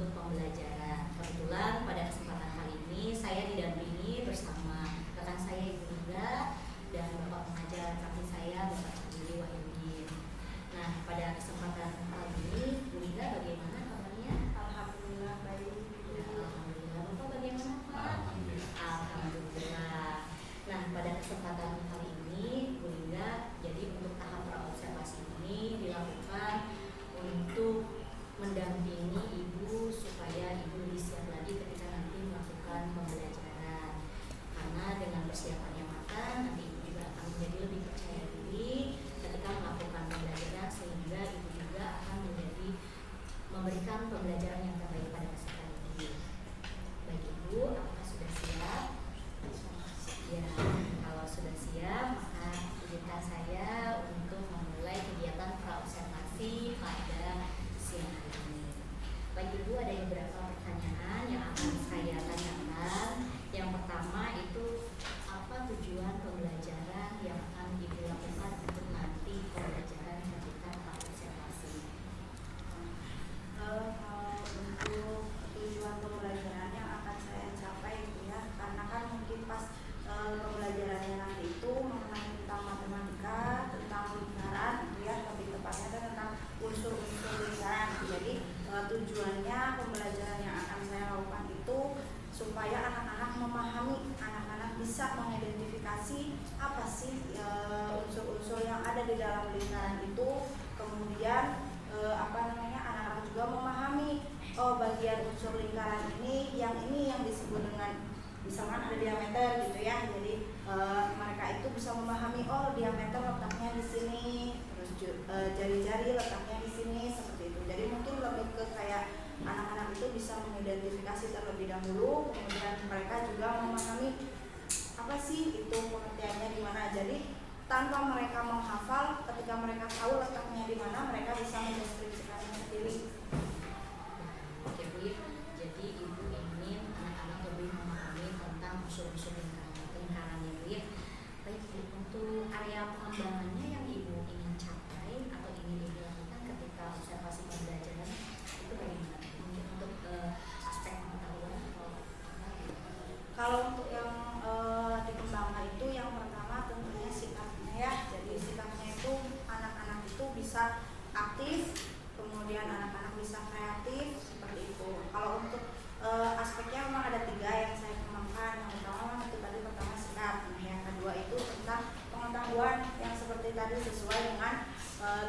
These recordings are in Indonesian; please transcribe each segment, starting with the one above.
untuk pembelajaran. Kebetulan pada kesempatan kali ini saya didampingi bersama rekan saya Ibu Linda dan Bapak pengajar kami saya Bapak Billy Wahyudin. Nah, pada kesempatan kali ini Bu Linda bagaimana kabarnya? Alhamdulillah baik. Ya, alhamdulillah. Bapak bagaimana Pak? Alhamdulillah. Nah, pada kesempatan kali ini Bu Linda, jadi untuk tahap praobservasi ini dilakukan untuk mendampingi ibu supaya ibu lebih siap lagi ketika nanti melakukan pembelajaran. Karena dengan persiapan yang matang, nanti ibu juga akan menjadi lebih percaya diri ketika melakukan pembelajaran, sehingga ibu juga akan menjadi memberikan pembelajaran yang terbaik pada peserta didik. Baik Ibu, apakah sudah siap? Ya, kalau sudah siap, maka izinkan saya untuk memulai kegiatan praobservasi pada siang hari ini. Baik Ibu, ada beberapa pertanyaan yang akan saya tanyakan. Yang pertama itu, apa tujuan pembelajaran yang akan Ibu lakukan untuk nanti pembelajaran ketika praobservasi? Untuk tujuan pembelajaran yang akan saya capai itu ya, karena kan mungkin pas pembelajarannya nanti itu mengenai tentang matematika, tentang lingkaran gitu ya, lebih tepatnya tentang unsur-unsur lingkaran. Jadi tujuannya pembelajaran yang akan saya lakukan itu supaya anak-anak memahami, anak-anak bisa mengidentifikasi apa sih unsur-unsur yang ada di dalam lingkaran itu. Kemudian anak-anak juga memahami, oh bagian unsur lingkaran ini yang disebut dengan misalkan ada diameter gitu ya. Jadi mereka itu bisa memahami, oh diameter letaknya di sini, terus jari-jari letaknya di sini, seperti itu. Jadi mungkin lebih ke kayak anak-anak itu bisa mengidentifikasi terlebih dahulu, kemudian mereka juga memahami apa sih itu pengertiannya di mana. Jadi tanpa mereka menghafal, ketika mereka tahu letaknya di mana, mereka bisa mendeskripsikannya sendiri. Oke Bu, jadi Ibu ingin anak-anak lebih memahami tentang unsur-unsur lingkarannya Bu ya. Baik Bu, untuk area pengembangannya yang Ibu ingin capai atau ingin Ibu lakukan ketika observasi pembelajaran itu bagaimana? Mungkin untuk aspek pengetahuan atau apa gitu? Kalau untuk yang dikembangkan itu yang pertama tentunya sikapnya ya. Jadi sikapnya itu anak-anak itu bisa aktif, kemudian anak-anak bisa kreatif, seperti itu. Kalau untuk aspeknya memang ada 3 yang saya kembangkan. Yang pertama itu tadi pertama sikap. Nah, yang kedua itu tentang pengetahuan yang seperti tadi sesuai dengan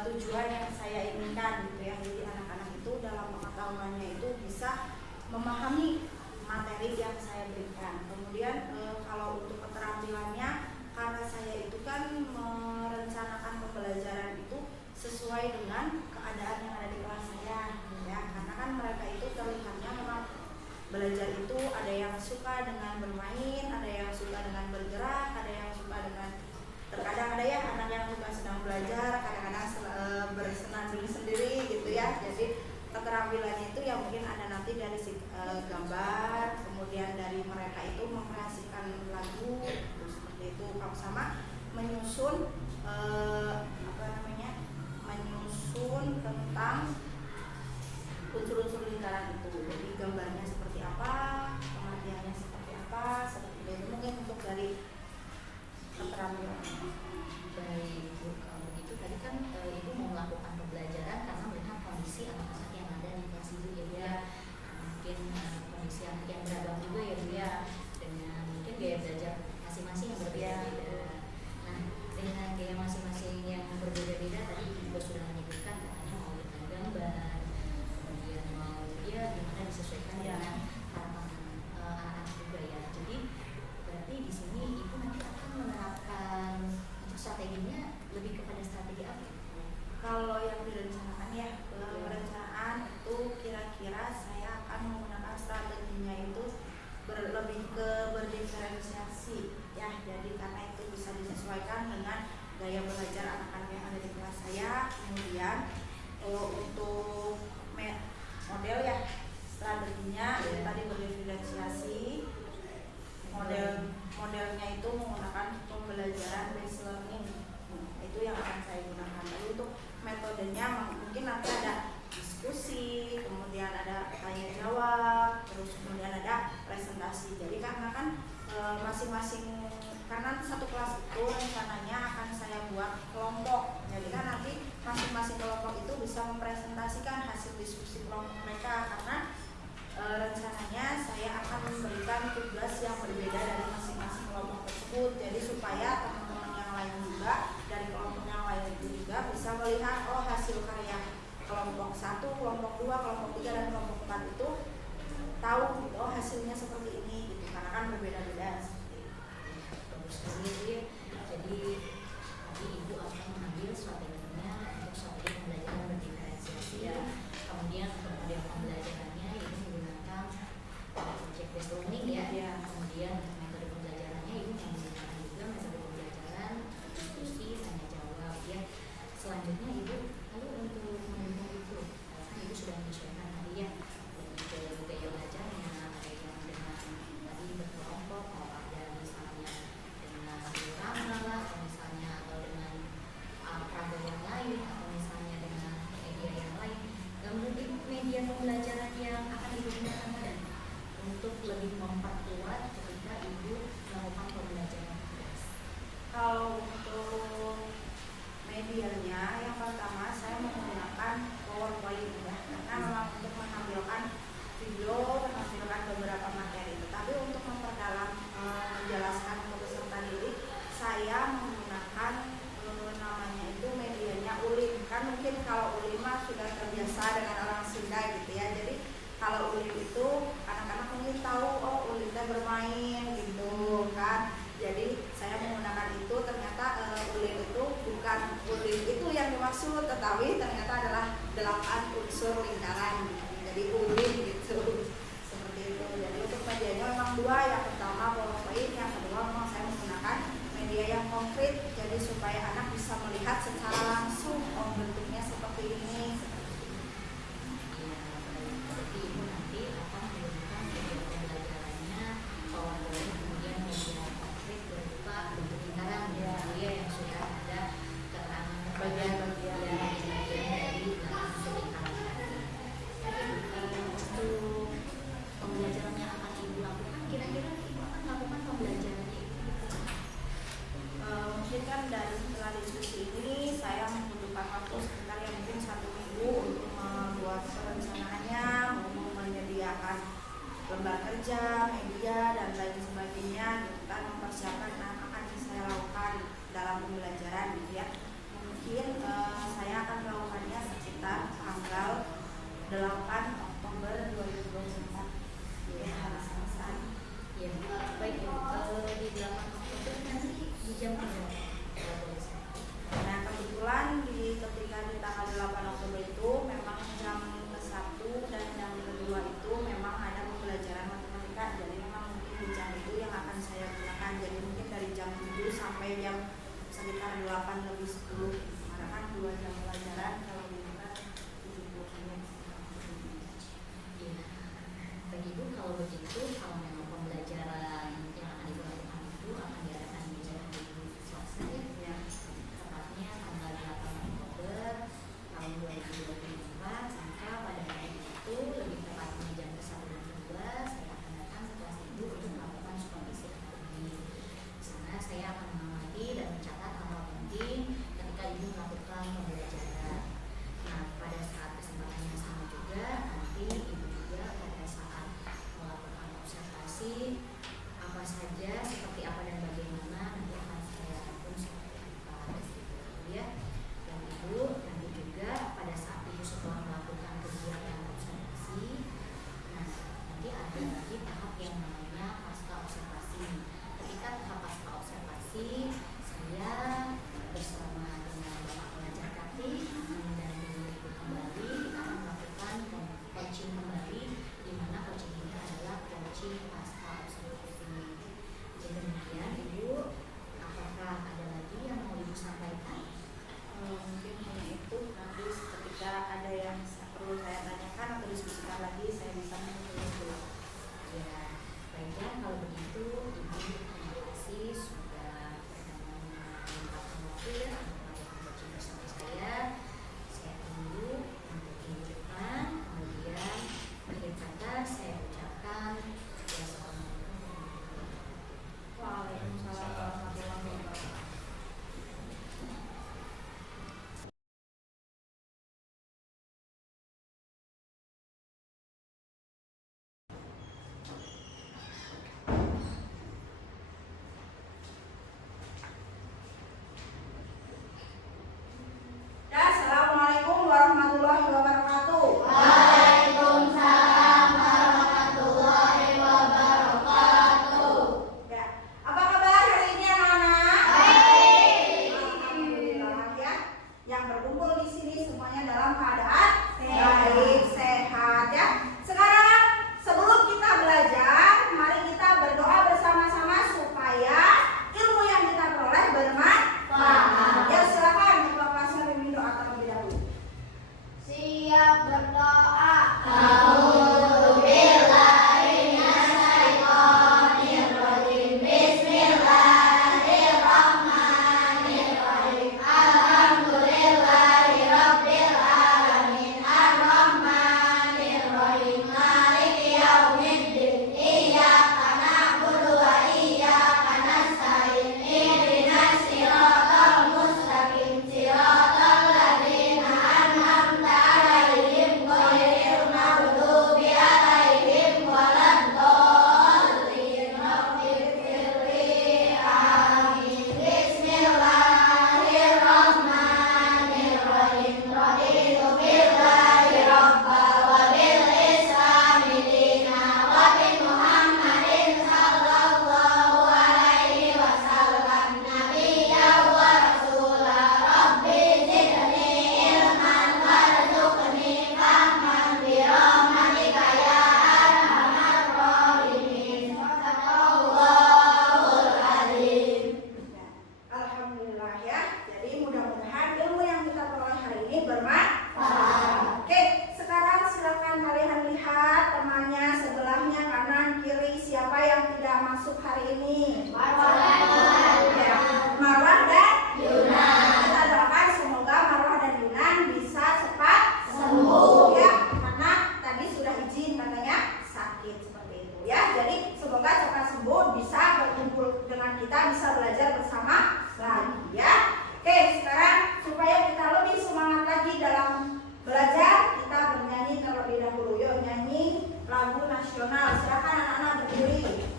tujuan yang saya inginkan gitu ya. Jadi anak-anak itu dalam pengetahuannya itu bisa memahami materi yang saya berikan. Kemudian kalau untuk keterampilannya, karena saya itu kan merencanakan pembelajaran itu sesuai dengan keadaan yang ada di kelas saya ya. Karena kan mereka itu terlihatnya memang belajar itu ada yang suka dengan bermain, ada yang suka dengan bergerak, ada yang suka dengan, terkadang ada ya anak yang suka sedang belajar, kadang-kadang bersenandung sendiri gitu ya. Jadi keterampilannya itu yang mungkin ada nanti dari gambar, kemudian dari mereka itu mengkreasikan lagu seperti itu, sama menyusun menyusun tentang unsur-unsur lingkaran itu. Jadi gambarnya seperti apa, pengertiannya seperti apa, seperti itu. Mungkin untuk dari keterampilan. Baik Bu, kalau begitu tadi kan Ibu mau melakukan pembelajaran karena melihat kondisi anak-anak yang ada di kelas Ibu ya Bu ya. Mungkin kondisi anak yang beragam juga ya Bu ya, dengan mungkin gaya belajar masing-masing yang berbeda-beda. Nah, dengan gaya masing-masing yang berbeda-beda tadi Ibu juga sudah menyebutkan katanya mau dengan gambar, kemudian mau ya gimana disesuaikan dengan harapan anak-anak juga ya. Jadi berarti di sini Ibu nanti akan menerapkan untuk strateginya lebih kepada strategi apa? Kalau yang direncanakan ya, perencanaan itu kira-kira saya akan menggunakan strateginya itu lebih ke berdiferensiasi ya. Jadi karena itu bisa disesuaikan dengan gaya belajar anak-anak yang ada di kelas saya. Kemudian untuk model ya, strateginya itu tadi berdiferensiasi. Modelnya itu menggunakan pembelajaran based learning. Itu yang akan saya gunakan. Lalu untuk metodenya mungkin nanti ada diskusi, kemudian ada tanya jawab. evaluasi. Jadi karena kan masing-masing, karena satu kelas itu rencananya akan saya buat kelompok. Jadi kan nanti masing-masing kelompok itu bisa mempresentasikan hasil diskusi kelompok mereka, karena rencananya saya akan memberikan tugas yang berbeda dari masing-masing kelompok tersebut. Jadi supaya teman-teman yang lain juga dari kelompok yang lain itu juga bisa melihat oh hasil karya kelompok 1, kelompok 2, kelompok 3 dan kelompok 4 itu tahu gitu, oh hasilnya seperti ini gitu, karena kan berbeda-beda. Bagus sekali ya. Jadi nanti ibu akan mengambil strateginya untuk strategi pembelajaran berdiferensiasi. Kemudian untuk model pembelajarannya ibu menggunakan project based learning ya. Kemudian untuk metode pembelajarannya ibu menggunakan juga metode pembelajaran diskusi tanya jawab ya. Selanjutnya ibu lalu untuk mendukung itu kan ibu sudah menyesuaikan tadi ya dari gaya belajarnya, ada yang dengan tadi berkelompok, kalau ada misalnya dengan diorama lah, atau misalnya atau dengan peraga yang lain, atau misalnya dengan media yang lain. Kemudian media pembelajaran yang akan ibu gunakan dan untuk lebih memperkuat ketika ibu melakukan pembelajaran tugas. Kalau untuk medianya, yang pertama saya menggunakan PowerPoint ya, karena memang untuk menampilkan video, menampilkan beberapa materi. Tetapi untuk memperdalam menjelaskan ke peserta didik, saya menggunakan namanya itu medianya Ulim. Kan mungkin kalau Ulim mah sudah terbiasa dengan orang Sunda gitu ya. Jadi kalau Ulim itu anak-anak mungkin tahu oh Ulim bermain gitu kan. Jadi saya menggunakan itu, ternyata Ulim itu bukan Ulim itu yang dimaksud, tetapi ternyata adalah 8 unsur lingkaran. Jadi Ulim gitu, seperti itu. Jadi untuk medianya memang dua, yang pertama PowerPoint, yang kedua memang saya menggunakan media yang konkret. Jadi supaya anak bisa melihat secara langsung oh bentuknya seperti ini. Berarti ibu nanti akan menggunakan media pembelajarannya PowerPoint, kemudian media konkret berupa bentuk lingkaran ya yang sudah ada keterangan bagian-bagian dari unsur lingkaran tadi. Untuk pembelajaran yang akan ibu lakukan, kira-kira ibu akan melakukan pembelajarannya itu mungkin kan dari setelah diskusi ini saya membutuhkan waktu sekitar yang mungkin 1 minggu untuk membuat perencanaannya, menyediakan lembar kerja, media dan lain sebagainya gitu kan, mempersiapkan apa akan saya lakukan dalam pembelajaran gitu ya. Mungkin saya akan melakukannya sekitar tanggal 8 Oktober 2024 ya, selesai. ya baik ibu. Di 8 Oktober nanti di jam berapa? Nah kebetulan ketika di tanggal 8 Oktober itu memang jam ke-1 dan jam kedua itu memang ada pembelajaran matematika. Jadi memang mungkin di jam itu yang akan saya gunakan. Jadi mungkin dari jam 7 sampai jam sekitar 8 lebih 10. Karena kan 2 jam pelajaran, kalau dibuka 70 menit. Ya, bagi ibu kalau begitu, kalau memang pembelajaran yang akan dilakukan itu akan diadakan di hari Selasa ya, tepatnya tanggal 8 Oktober tahun 2024. Maka pada hari itu, lebih tepatnya jam ke-1 dan ke-2, saya akan datang ke kelas ibu untuk melakukan supervisi akademik. Di sana saya akan mengamati dan mencatat hal-hal penting ketika ibu melakukan pembelajaran. Nah, pada saat kesempatan yang sama juga, nanti ibu juga pada saat melakukan observasi apa saja, seperti apa dan bagaimana, nanti akan saya pun sampaikan gitu ya. Dan ibu nanti juga pada saat ibu setelah melakukan kegiatan observasi, nah nanti ada lagi tahap yang namanya pasca observasi. Ketika tahap pasca observasi, saya bersama dengan Bapak Pengajar Kati akan mendampingi ibu kembali. Kita akan melakukan coaching kembali, di mana coaching ini adalah coaching pasca observasi. Jadi demikian ibu, apakah ada lagi yang mau ibu sampaikan? Mungkin hanya itu, nanti ketika ada yang perlu saya tanyakan atau diskusikan lagi, saya bisa menghubungi. Ya, baiklah kalau begitu ibu terima kasih sudah berkenan menyempatkan waktu ya untuk melakukan coaching bersama saya. Saya tunggu untuk minggu depan. Kemudian akhir kata saya ucapkan wassalamualaikum masuk hari ini? Ya, Marwah dan Yunan. Kita doakan semoga Marwah dan Yunan bisa cepat sembuh ya, karena tadi sudah izin katanya sakit seperti itu ya. Jadi semoga cepat sembuh, bisa berkumpul dengan kita, bisa belajar bersama lagi ya. Oke, sekarang supaya kita lebih semangat lagi dalam belajar, kita bernyanyi terlebih dahulu. Yuk nyanyi lagu nasional. Silakan anak-anak berdiri.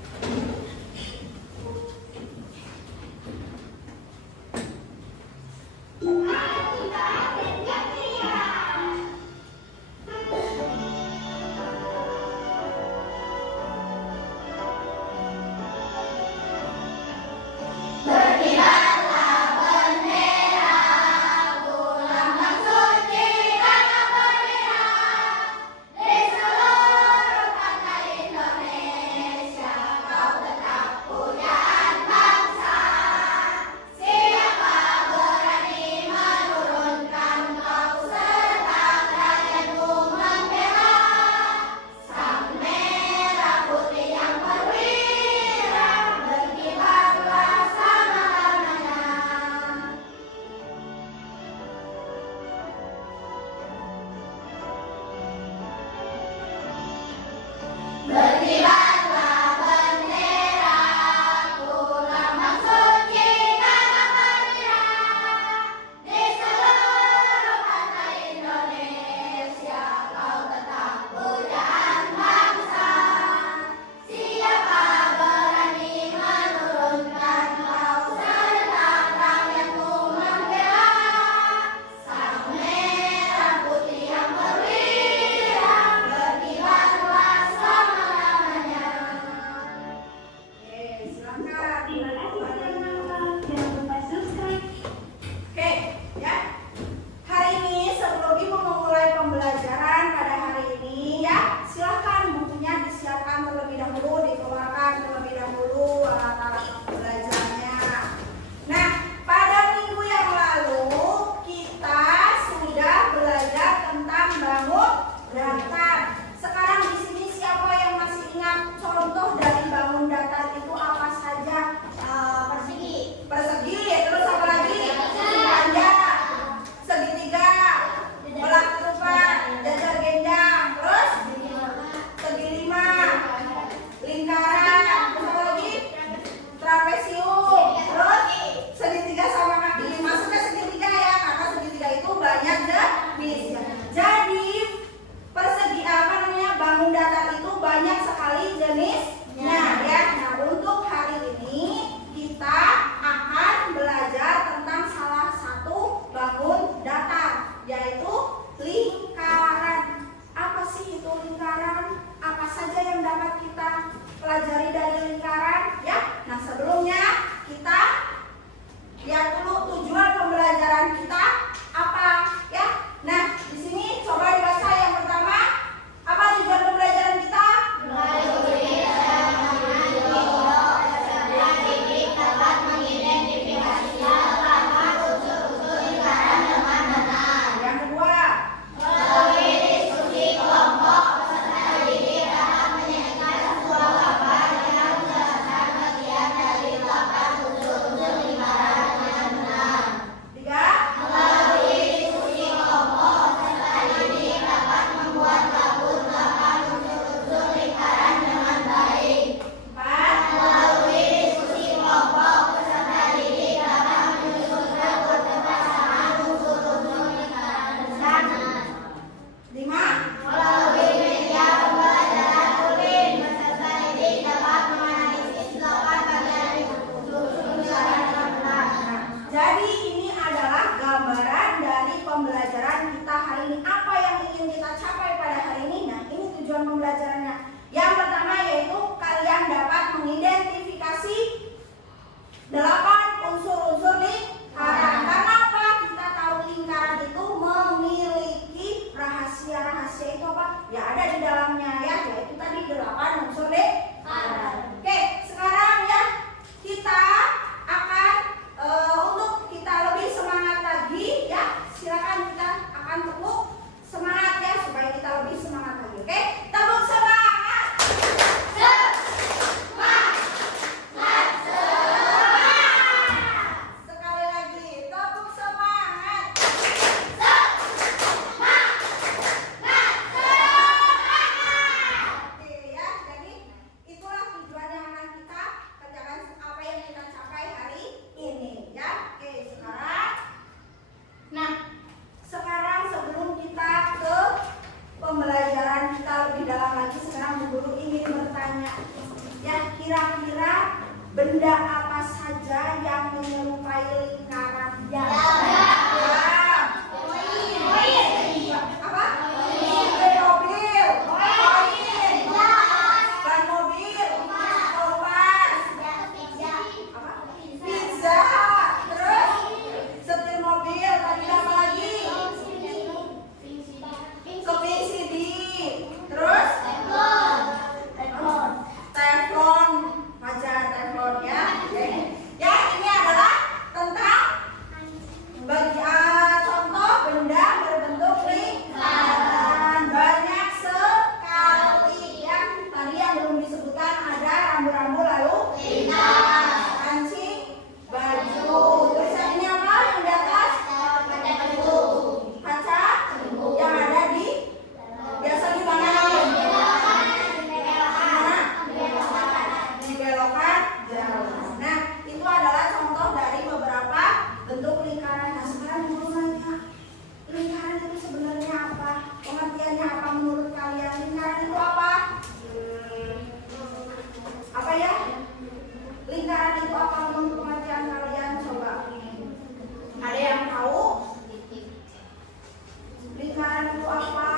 lebih dalam lagi, sekarang Bu Guru ingin bertanya, ya kira-kira benda apa saja yang menyerupai lingkaran? Jam. Apa? Mobil. Ban mobil. Kompas. Apa? Pizza. Terus setir mobil. Tadi apa lagi? Keping CD. Terus? Teflon. Wajar teflon ya. Oke. Ya, ini adalah tentang contoh benda berbentuk lingkaran. Banyak sekali ya. Tadi yang belum disebutkan ada rambu-rambu, lalu kancing, baju. Tulisannya apa yang di atas? Kaca yang ada di biasa di mana? Di belokan jalan. Nah, itu adalah contoh dari beberapa bentuk lingkaran. Nah, sekarang Guru nanya, lingkaran itu sebenarnya apa? Pengertiannya apa menurut kalian? Lingkaran itu apa? Apa ya? Lingkaran itu apa menurut pengertian kalian? Coba. Ada yang tahu? Lingkaran itu apa?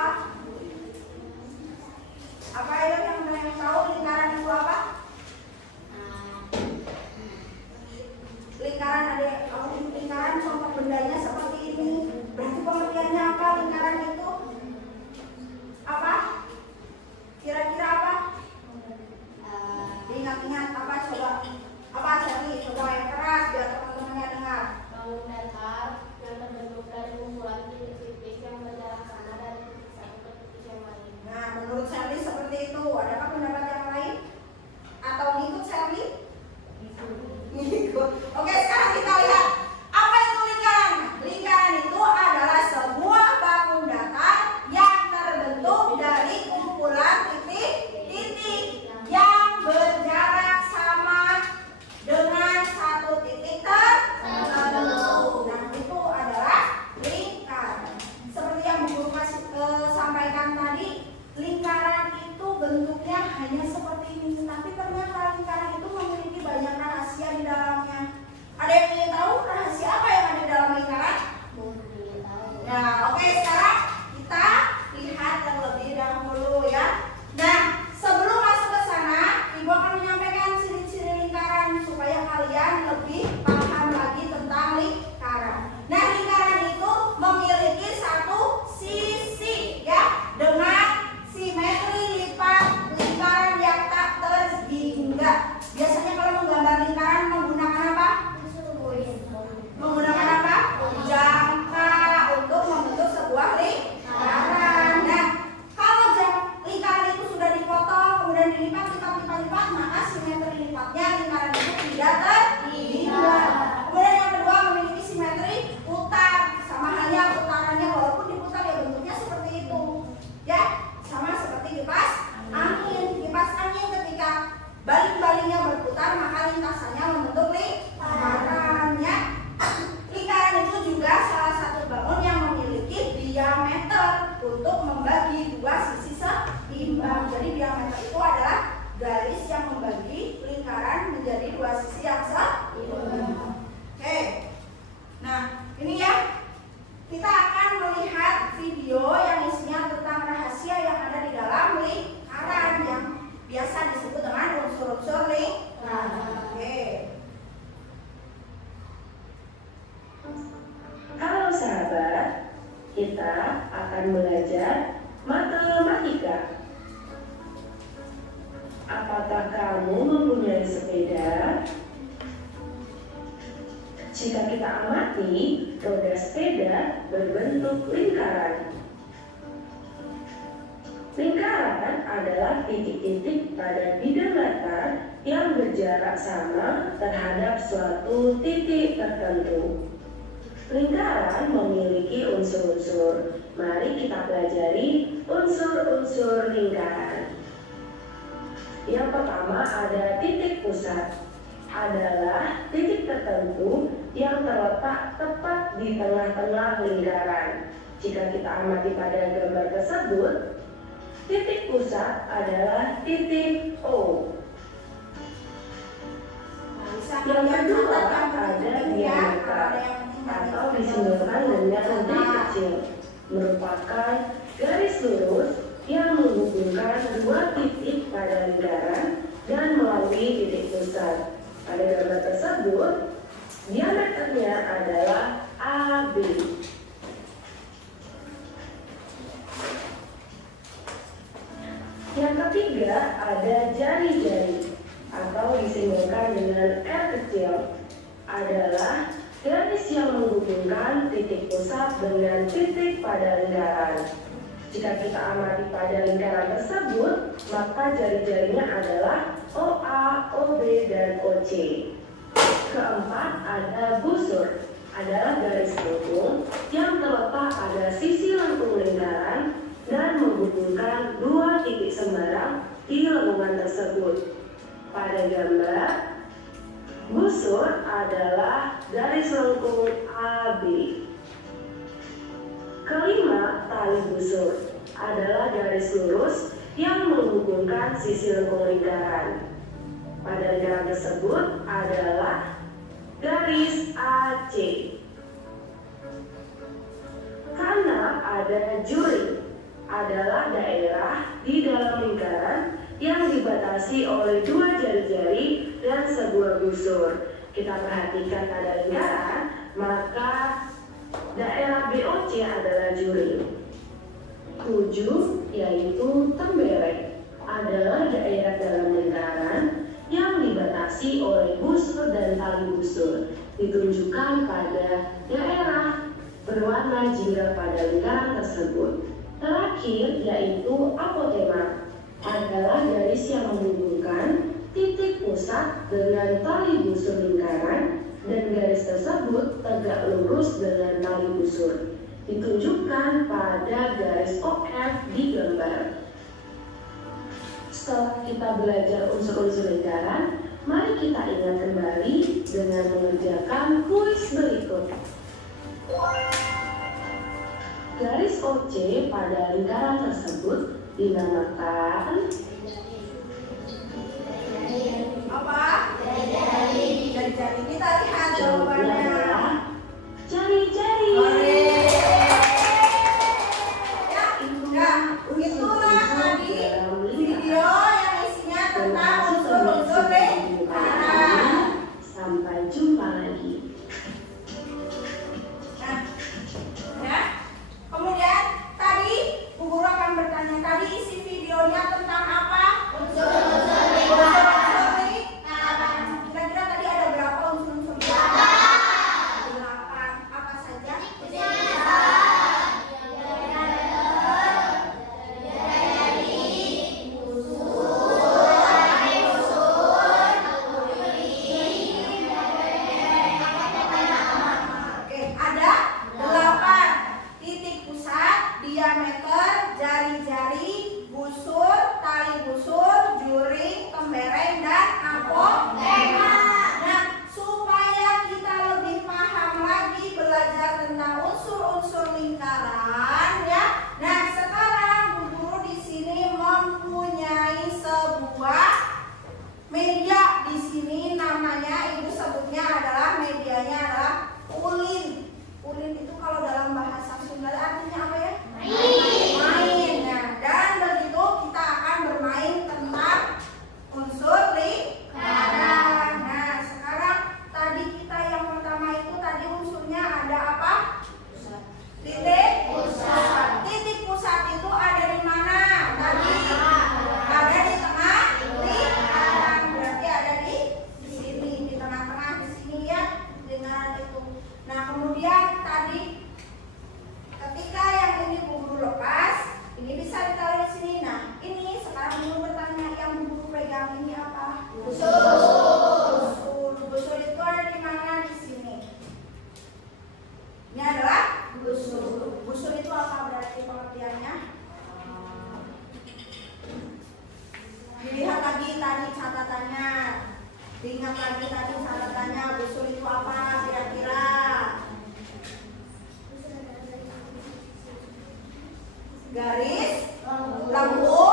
Apa ya yang ada yang tahu lingkaran itu apa? Lingkaran ada lingkaran contoh bendanya seperti ini. Berarti pengertiannya apa lingkaran itu? Apa? Kira-kira apa? Ingat-ingat apa coba? Apa Sally? Coba yang keras biar teman-temannya dengar. Bangun datar yang terbentuk dari kumpulan titik-titik yang berjarak sana dari titik satu ke titik yang lain. Nah, menurut Sally seperti itu. Adakah pendapat yang lain? Atau ngikut Sally? Ngikut. Oke, sekarang kita lihat apa itu lingkaran. Lingkaran itu adalah sebuah bangun datar yang terbentuk dari kumpulan titik-titik yang berjarak sama dengan satu titik tertentu. Nah, itu adalah lingkaran. Seperti yang Bu Guru sampaikan tadi, lingkaran itu bentuknya hanya seperti ini, tapi ternyata lingkaran itu memiliki banyak rahasia di dalamnya. Ada yang ingin tahu rahasia apa yang ada di dalam lingkaran? Nah, oke, sekarang kita lihat yang lebih dahulu ya. Nah, sebelum masuk ke sana, Ibu akan menyampaikan ciri-ciri lingkaran supaya kalian lebih paham lagi tentang lingkaran. Nah, lingkaran itu memiliki satu sisi ya, dengan simetri lipat lingkaran yang tak terhingga. Biasanya kalau menggambar lingkaran menggunakan apa? Menggunakan apa? Jangka untuk membentuk sebuah lingkaran. Nah, kalau lingkaran itu sudah dipotong kemudian dilipat, maka simetri lipatnya lingkaran itu tidak terhingga. Kemudian yang kedua memiliki simetri putar, sama halnya putarannya walaupun diputar ya bentuknya seperti itu. Ya, sama seperti kipas angin. Kipas angin ketika baling-balingnya berputar maka lintasannya membentuk lingkaran ya. Lingkaran itu juga salah satu bangun yang memiliki diameter untuk membagi dua sisi seimbang. Jadi diameter itu adalah garis yang membagi lingkaran menjadi dua sisi yang seimbang. Oke. Nah, ini ya. Kita akan melihat video yang isinya tentang rahasia yang ada di dalam lingkaran yang biasa disebut dengan unsur-unsur lingkaran. Oke. Halo sahabat, kita akan belajar matematika. Apakah kamu mempunyai sepeda? Jika kita amati, roda sepeda berbentuk lingkaran. Lingkaran adalah titik-titik pada bidang datar yang berjarak sama terhadap suatu titik tertentu. Lingkaran memiliki unsur-unsur. Mari kita pelajari unsur-unsur lingkaran. Yang pertama ada titik pusat. Adalah titik tertentu yang terletak tepat di tengah-tengah lingkaran. Jika kita amati pada gambar tersebut, Titik pusat adalah titik O. Yang kedua ada diameter atau disimbolkan dengan D kecil, merupakan garis lurus yang menghubungkan dua titik pada lingkaran dan melalui titik pusat. Pada gambar tersebut, diameternya adalah AB. Yang ketiga ada jari-jari atau disimbolkan dengan R kecil, adalah garis yang menghubungkan titik pusat dengan titik pada lingkaran. Jika kita amati pada lingkaran tersebut, maka jari-jarinya adalah OA, OB, dan OC. Keempat ada busur, adalah garis lengkung yang terletak pada sisi lengkung lingkaran dan menghubungkan dua titik sembarang di lengkungan tersebut. Pada gambar, busur adalah garis lengkung AB. Kelima, tali busur adalah garis lurus yang menghubungkan sisi lengkung lingkaran. Pada lingkaran tersebut adalah garis AC. Keenam, ada juri, adalah daerah di dalam lingkaran yang dibatasi oleh dua jari-jari dan sebuah busur. Kita perhatikan pada lingkaran, maka daerah BOC adalah juri. 7, yaitu temberek, adalah daerah dalam lingkaran yang dibatasi oleh busur dan tali busur. Ditunjukkan pada daerah berwarna jingga pada lingkaran tersebut. Terakhir yaitu apotema, adalah garis yang menghubungkan titik pusat dengan tali busur lingkaran dan garis tersebut tegak lurus dengan tali busur. Ditunjukkan pada garis OF di gambar. Setelah kita belajar unsur-unsur lingkaran, mari kita ingat kembali dengan mengerjakan kuis berikut. Garis OC pada lingkaran tersebut dinamakan Apa? Jari-jari. Kita lihat jawabannya jawabannya. adalah jari-jari. Itulah tadi video yang isinya tentang unsur-unsur lingkaran. Sampai jumpa lagi. Ya. Kemudian tadi Bu Guru akan bertanya, tadi isi videonya tentang apa? Unsur-unsur lingkaran. Kira-kira tadi ada berapa unsur-unsur lingkaran? 8. Apa saja? Oke, ada 8. Titik pusat, diameter, jari-jari, busur, tali busur, juring, tembereng, dan apotema. Nah, supaya kita lebih paham lagi belajar tentang unsur-unsur lingkaran, ya. Nah, sekarang Bu Guru di sini mempunyai sebuah media. Di sini namanya, Ibu sebutnya adalah medianya adalah ulin. Ulin itu kalau dalam bahasa Sunda artinya apa ya? Main. Nah, dan begitu kita akan bermain tentang unsur lingkaran. Nah, sekarang tadi kita yang pertama itu tadi unsurnya ada apa? Titik pusat. Titik pusat itu ada di mana? Tadi ada di tengah lingkaran. Berarti ada di sini, di tengah-tengah di sini ya, dengan itu. Nah, kemudian tadi ketika yang ini Bu Guru lepas, ini bisa ditaruh di sini. Nah, ini sekarang Bu Guru bertanya, yang Bu Guru pegang ini apa? Busur. Busur itu ada di mana? Di sini. Ini adalah busur. Busur itu apa berarti pengertiannya? Dilihat lagi tadi catatannya. Diingat lagi tadi catatannya, busur itu apa kira-kira? Garis lengkung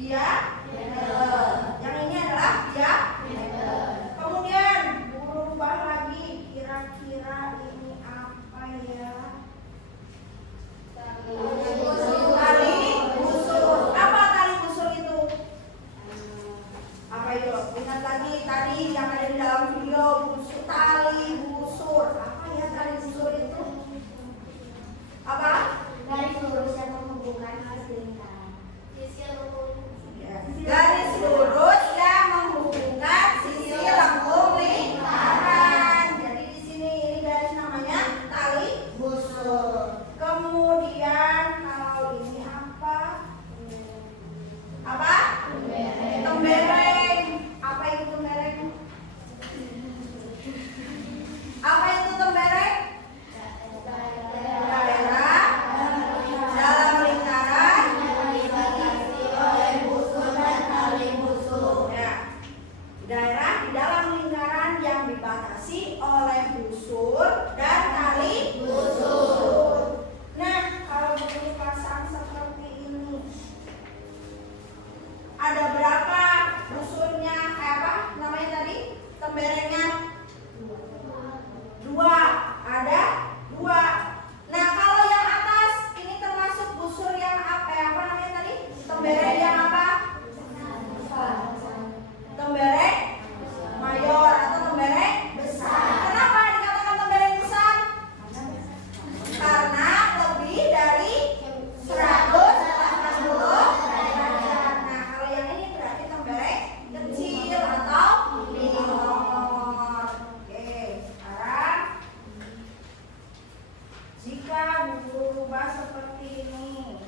Yang ini adalah kemudian berubah lagi, kira-kira ini apa ya? Tali busur. Apa tali busur itu? Apa itu? Ingat lagi tadi yang ada di dalam video, busur, tali busur. Apa ya tali busur itu? Apa? Garis lurus yang menghubungkan sisi lingkaran. Garis lurus yang menghubungkan sisi lengkung lingkaran. Jadi di sini ini garis namanya tali busur. Kemudian kalau ini apa? Apa? Tembereng. Apa itu tembereng? Apa itu tembereng? Daerah dalam lingkaran ya. Daerah di dalam lingkaran yang dibatasi oleh busur dan tali busur. Nah, kalau dipasang seperti ini, ada berapa busurnya? Apa namanya tadi? Temberengnya? 2. Ada 2. Nah, kalau yang atas ini termasuk busur yang apa namanya tadi? Tembereng yang apa? Tembereng mayor atau tembereng besar. Kenapa dikatakan tembereng besar? Karena lebih dari 180 derajat. Nah, kalau yang ini berarti tembereng kecil atau minor. Oke, sekarang jika berubah seperti ini.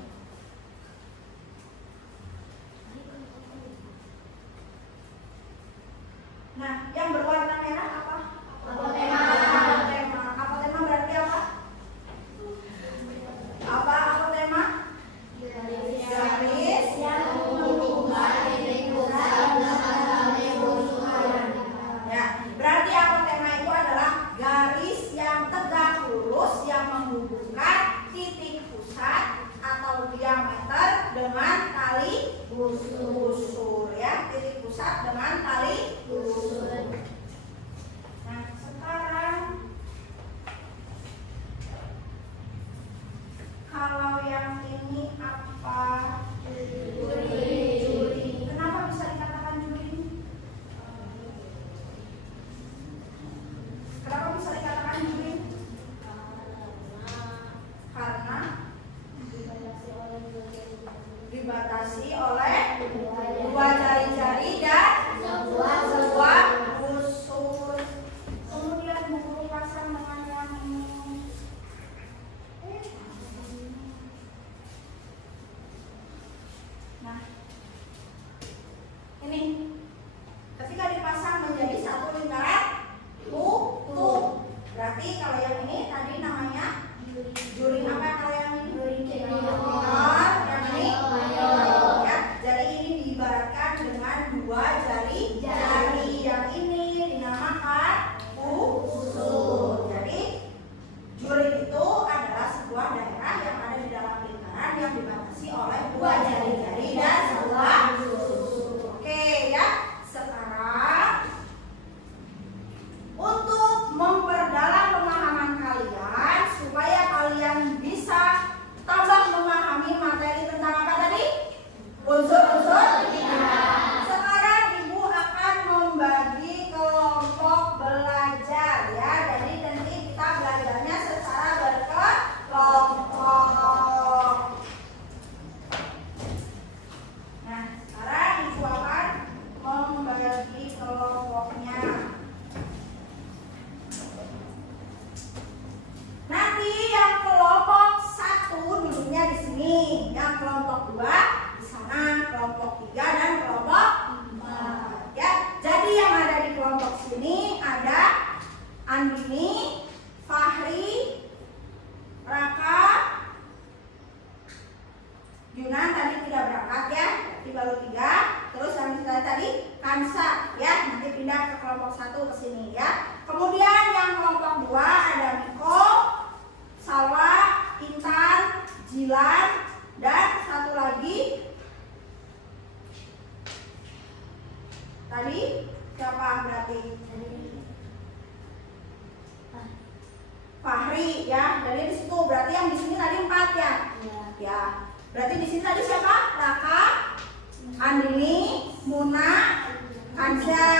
Nah, yang berwarna merah apa? Apotema. Apotema berarti apa? Apa apotema? Garis yang menghubungkan titik pusat dengan tali busur. Ya, berarti apotema itu adalah garis yang tegak lurus yang menghubungkan titik pusat atau diameter dengan tali busur ya, titik pusat dengan tali busur. Nah, sekarang kalau yang ini apa? Juri. Kenapa bisa dikatakan juri? Kenapa bisa dikatakan juri? Karena dibatasi oleh 2 jari-jari dan sebuah busur. Kemudian buku pasang dengan yang ini. Nah, ini ketika dipasang menjadi satu lingkaran utuh. Berarti kalau yang ini tadi namanya juri apa? Kalau yang ini minor, yang ini mayor. Ya, jadi ini diibaratkan dengan 2 jari-jari. Yang ini dinamakan busur. Jadi juri itu adalah sebuah daerah yang ada di dalam lingkaran yang dibatasi oleh 2 jari-jari dan sebuah busur. Oke ya. Sekarang untuk memperdalam pemahaman kalian supaya kalian bisa tambah memahami materi tentang apa tadi? Unsur-unsur lingkaran. Sekarang Ibu akan membagi kelompok belajar ya. Jadi nanti kita belajarnya secara berkelompok. Nah, sekarang Ibu akan membagi kelompoknya. Nanti yang kelompok 1 duduknya di sini, yang kelompok 2 di sana, kelompok 3 dan kelompok 4 ya. Jadi yang ada di kelompok sini ada Andini, Fahri, Raka, Yunan tadi tidak berangkat ya, berarti baru 3. Terus yang tadi Kansa ya, nanti pindah ke kelompok 1 ke sini ya. Kemudian yang kelompok 2 ada Miko, Salwa, Intan, Jilan, dan satu lagi sini tadi siapa? Raka, Andini, Muna, Kanza.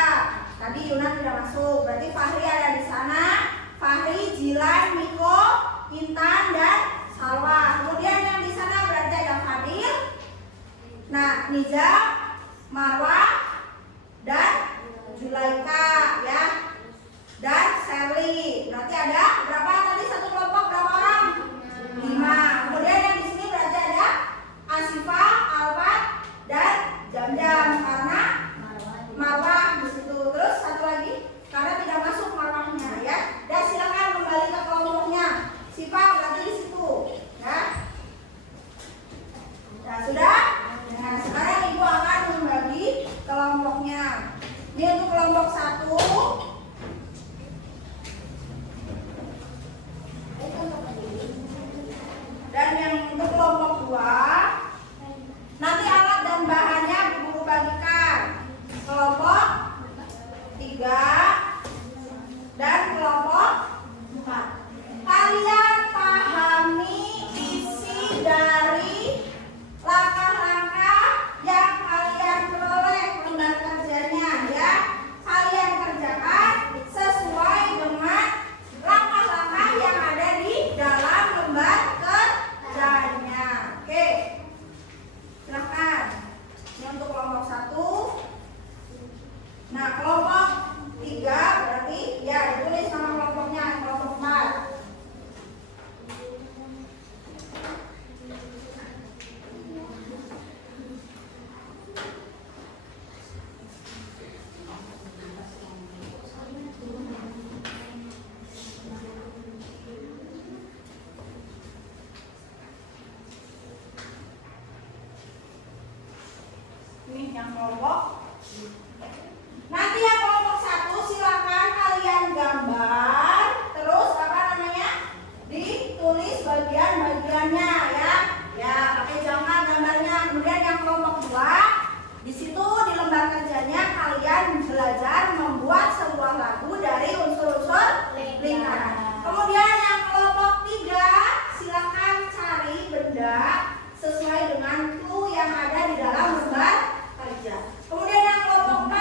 Tadi Yuna tidak masuk. Berarti Fahri ada di sana. Fahri, Jilan, Miko, Intan, dan Salwa. Kemudian yang di sana berarti ada Fadil, nah Niza, Marwah, dan Julaika ya, dan Sherly. Berarti ada berapa tadi satu kelompok berapa orang? 5. Kemudian yang di sini berarti ada Asifa, Alfat, dan Jam-Jam karena Marwah di situ. Terus satu lagi karena tidak masuk Marwahnya ya. Dan silakan kembali ke kelompoknya. Sifa berarti di situ ya. Nah sudah. Nah sekarang ibu akan membagi kelompoknya. Ini untuk kelompok 1. Dan yang untuk kelompok 2, nanti alat dan bahannya ibu bagikan. Kelompok 3 dan kelompok 4. Kalian pahami isi dari langkah-langkah yang kalian peroleh lembar kerjanya ya. Kalian kerjakan sesuai dengan langkah-langkah yang ada di dalam lembar kerjanya. Oke, silahkan. Ini untuk kelompok 1. Nah kelompok 3 berarti ya ditulis nama kelompoknya. Kelompok 4. Ini yang kelompok. Nanti yang kelompok 1 silakan kalian gambar, terus apa namanya? Ditulis bagian-bagiannya ya. Ya, pakai jangka gambarnya. Kemudian yang kelompok 2 di situ di lembar kerjanya kalian belajar membuat sebuah lagu dari unsur-unsur lingkaran. Kemudian yang kelompok 3 silakan cari benda sesuai dengan clue yang ada di dalam lembar kerja. Kemudian yang kelompok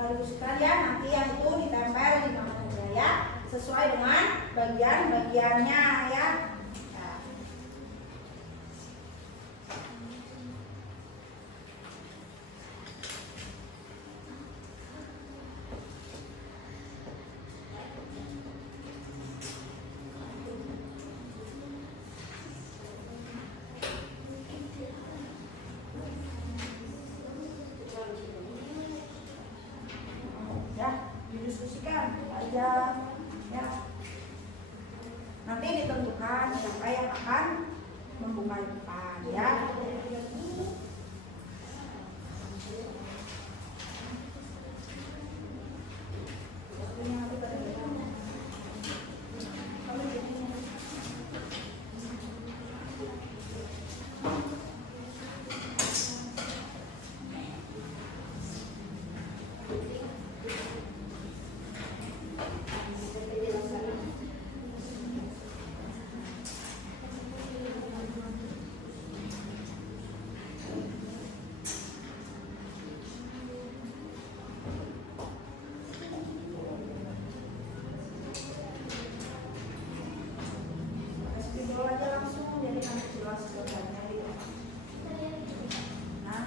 diskusikan ya, nanti yang itu ditempel di mana aja ya, sesuai dengan bagian-bagiannya ya. Didiskusikan aja ya, nanti ditentukan siapa yang akan membuka depan ya. Video aja langsung, jadi nanti jelas sebenarnya gitu. Nah,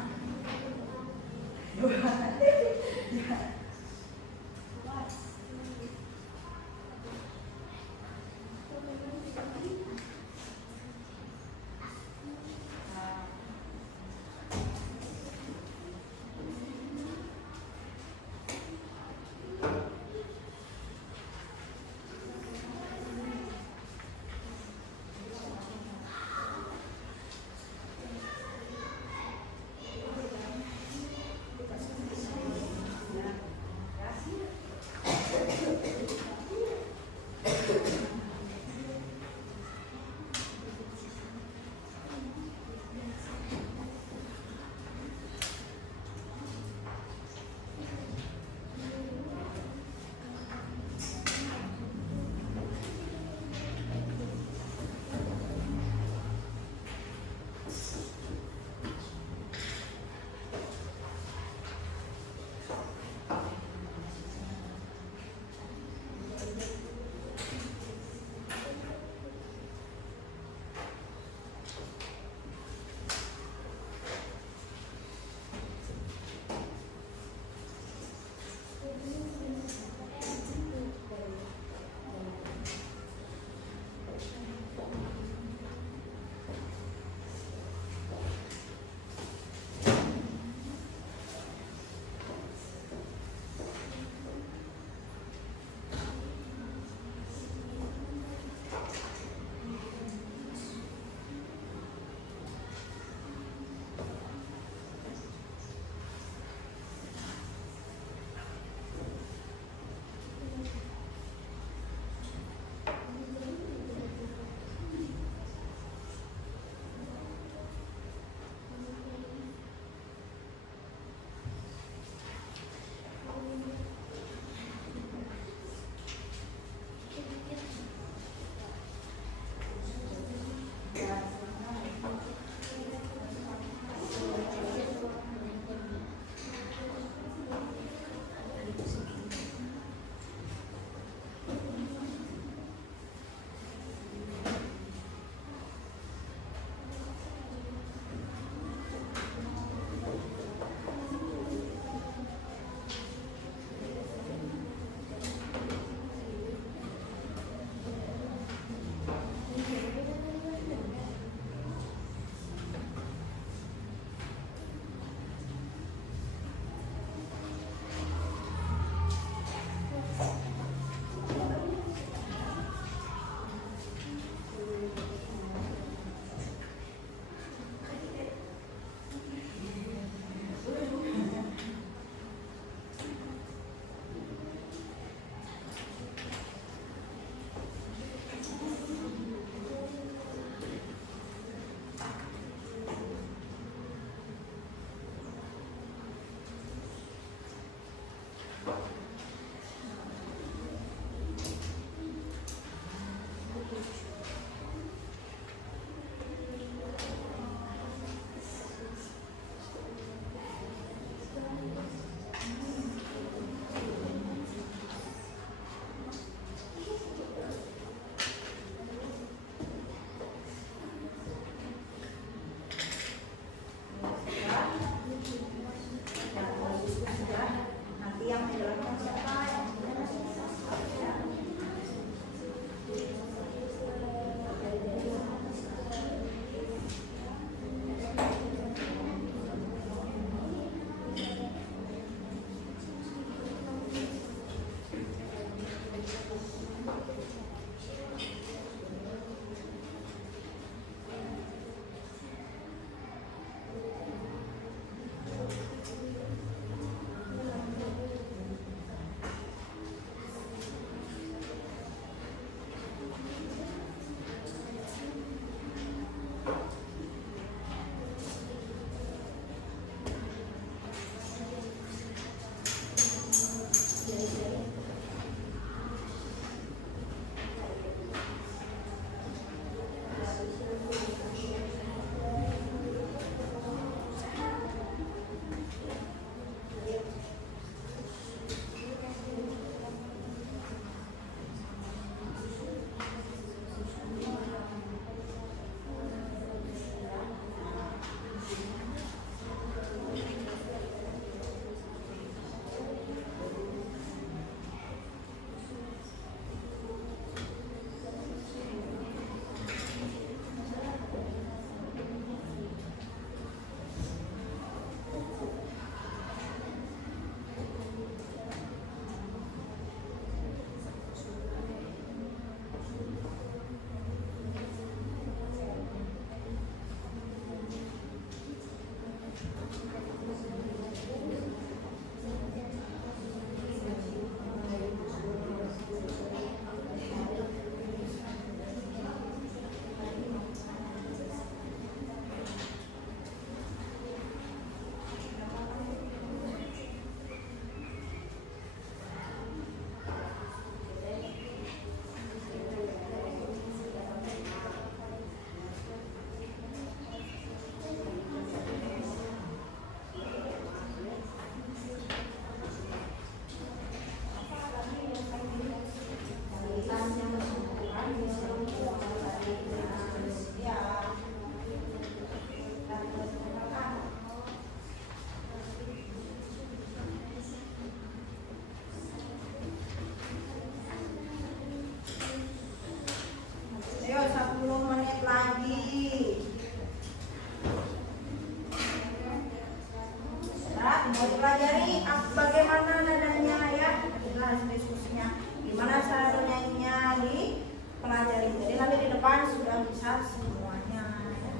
dipelajari bagaimana nadanya ya, nah diskusinya gimana cara bernyanyinya dipelajari. Jadi nanti di depan sudah bisa semuanya ya.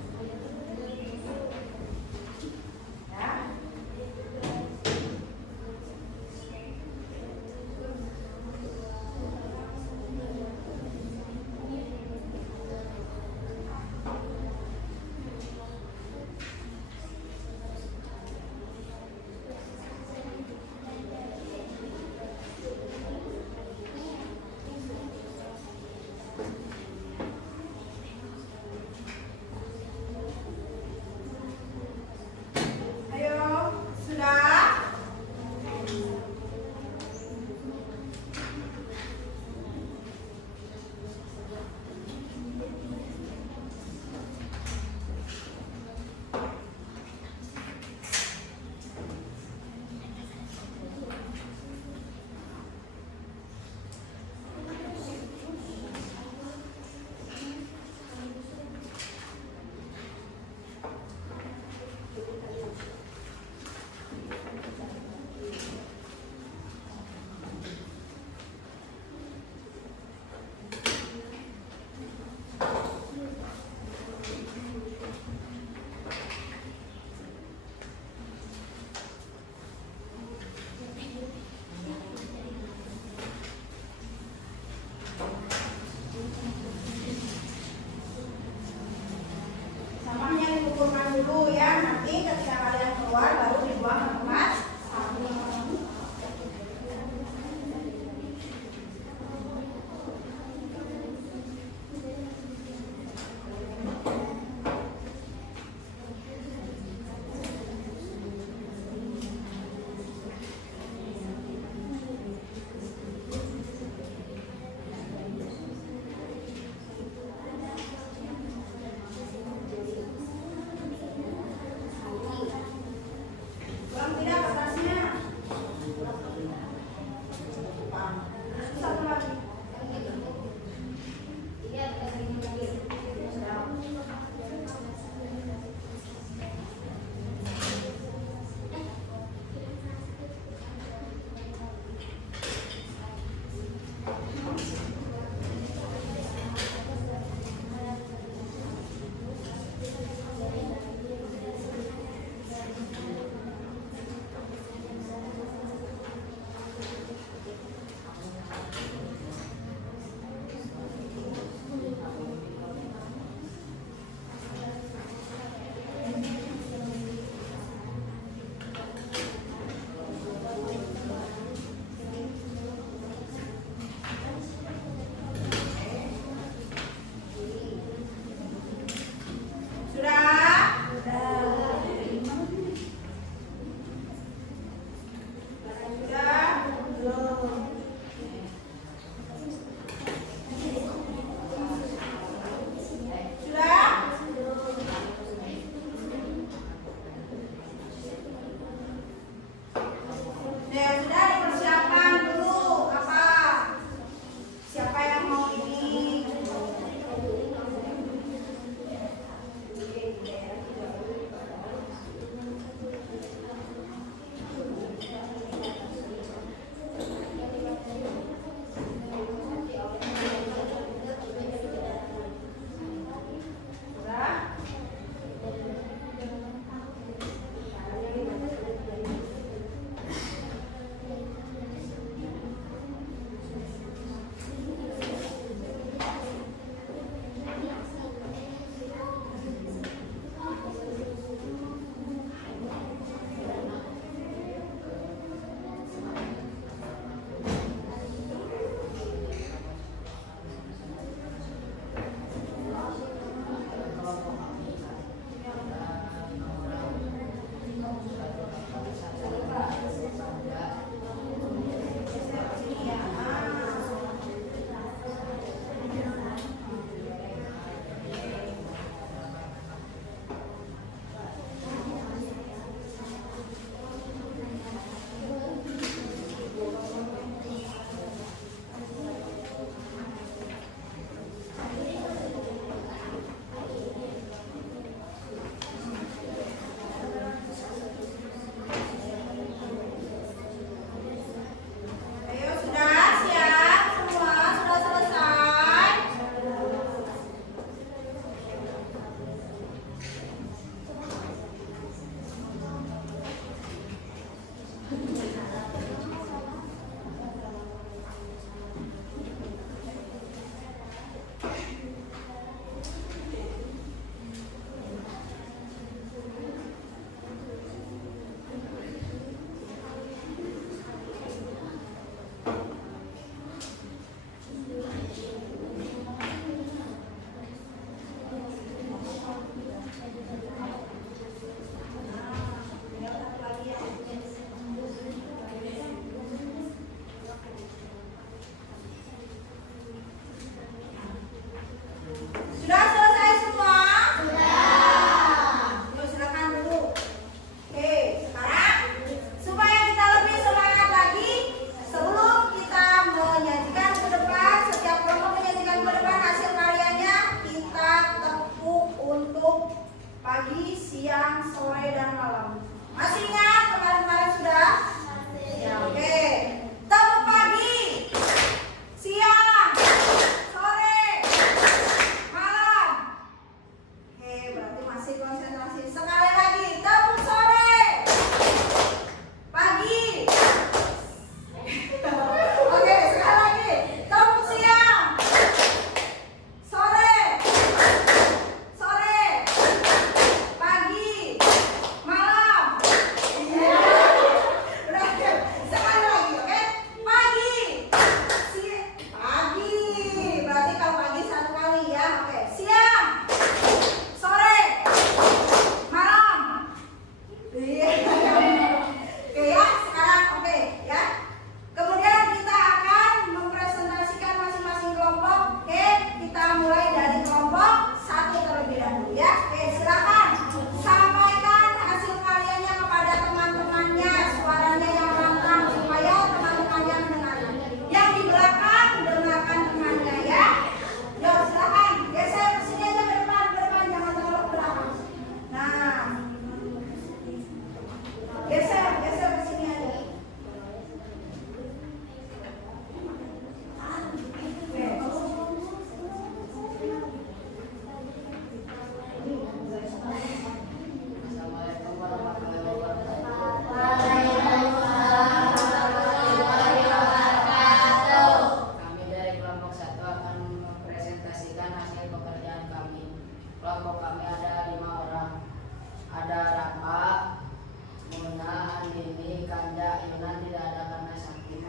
ganja, ayunan tidak ada karena sakit.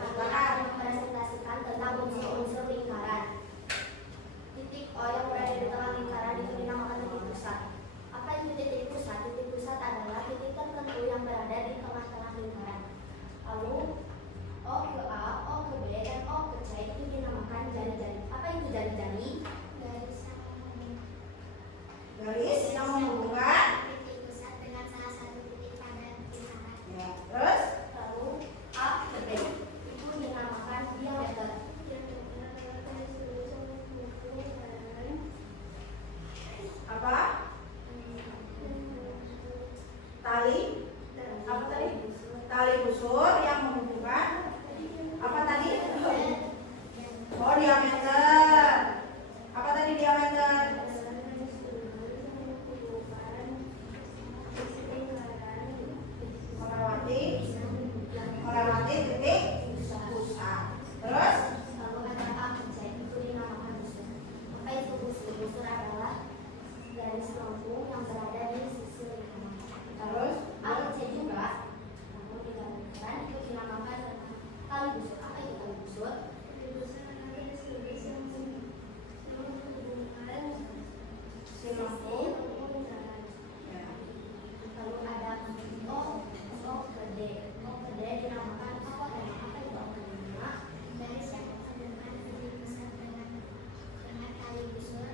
Kami akan mempresentasikan tentang unsur-unsur lingkaran. Titik O yang berada di tengah lingkaran itu dinamakan titik pusat. Apa itu titik pusat? Titik pusat adalah titik tertentu yang berada di tengah-tengah lingkaran. Lalu O ke A, O ke B, dan O ke C itu dinamakan jari-jari. Apa itu jari-jari? Garis yang menghubungkan. Titik pusat dengan salah satu titik pada lingkaran. Ya, terus Lalu A ke B itu dinamakan diameter. apa? Tali. Apa tadi? Tali busur yang menghubungkan. Apa tadi? Oh, diameter. Apa tadi diameter? Melewati titik pusat. Terus Lalu ada A ke C itu dinamakan busur. Apa itu busur? Busur adalah garis lengkung yang berada di sisi lingkaran. Terus A ke C juga, namun tidak lingkaran itu dinamakan tali busur. Apa itu tali busur? Tali busur adalah garis lurus yang menghubungkan si lengkung. Ya. Lalu ada O ke D. O ke D dinamakan apa? Apa itu O ke D? Garis yang menghubungkan titik pusat dengan tali busur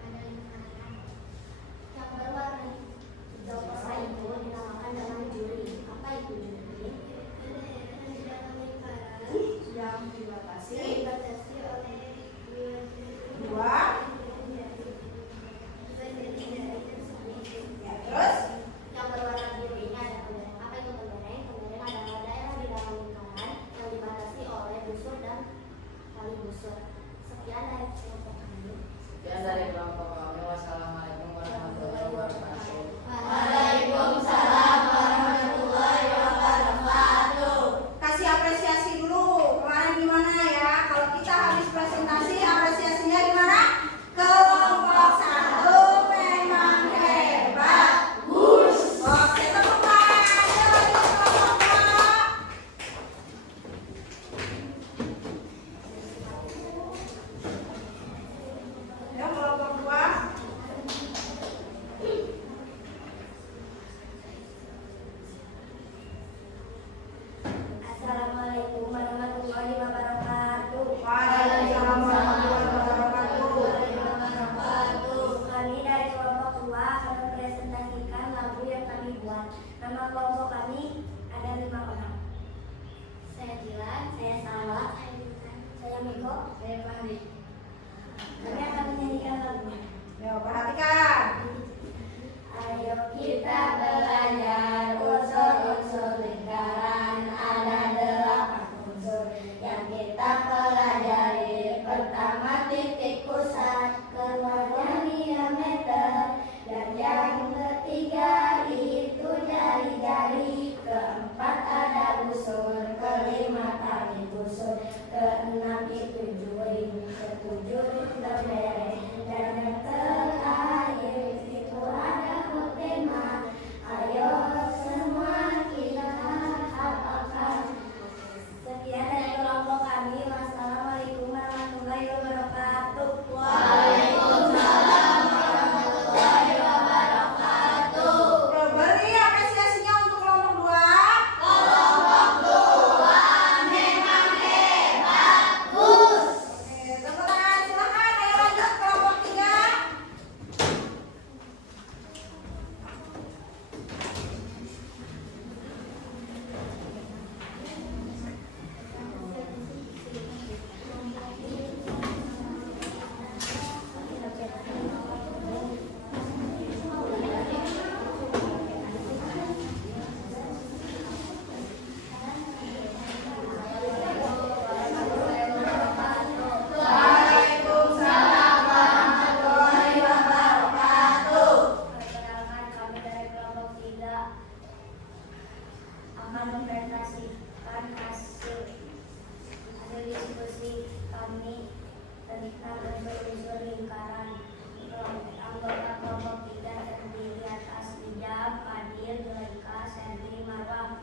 pada lingkaran. Yang berwarna hijau pesa itu dinamakan dengan juri. Apa itu juri? Daerah di dalam lingkaran Yang dibatasi dibatasi oleh dua. Ya, terus yang berwarna biru ini ada kelereng. Apa itu kelereng? Kelereng adalah daerah di dalam lingkaran yang dibatasi oleh busur dan tali busur. Sekian dari kelompok kami. Sekian dari kelompok kami. Wassalamualaikum warahmatullahi wabarakatuh. Waalaikumsalam warahmatullahi wabarakatuh. Kasih apresiasi dulu. Kemarin gimana ya? Kalau kita habis presentasi, apresiasinya gimana? Kelompok satu memang hebat. Oke, tepuk tangan. Ayo lagi kelompok dua. Ya, kelompok dua. Assalamualaikum warahmatullahi wabarakatuh. Waalaikumsalam warahmatullahi wabarakatuh. Kami dari kelompok 2 akan mempresentasikan lagu yang kami buat. Nama kelompok kami ada 5 orang. Saya Dilan, saya Salwa, saya Miko, saya Fahri. Kami akan menyanyikan lagunya. Ya, perhatikan. Ayo kita belajar unsur-unsur lingkaran. Ada 8 unsur yang kita pelajari. Pertama titik pusat, keduanya diameter, dan yang ketiga itu jari-jari. Keempat ada busur, kelima tali busur, keenam itu juri, ketujuh itu kelereng, dan yang terakhir itu ada tema. Ayo semua kita hafalkan. Sekian dari kelompok kami. Wassalamualaikum warahmatullahi wabarakatuh. Waalaikumsalam warahmatullahi wabarakatuh. Beri apresiasinya untuk kelompok dua. Memang hebat, Gus. Oke, tepuk tangan. Silakan. Ayo lanjut kelompok tiga. Waalaikumsalam warahmatullahi wabarakatuh. Perkenalkan, kami dari kelompok 3 akan mempresentasikan hasil diskusi kami tentang unsur-unsur lingkaran. Anggota kelompok 3 terdiri atas Ijam, Fadil, Zulaika, Sergi, Marwah,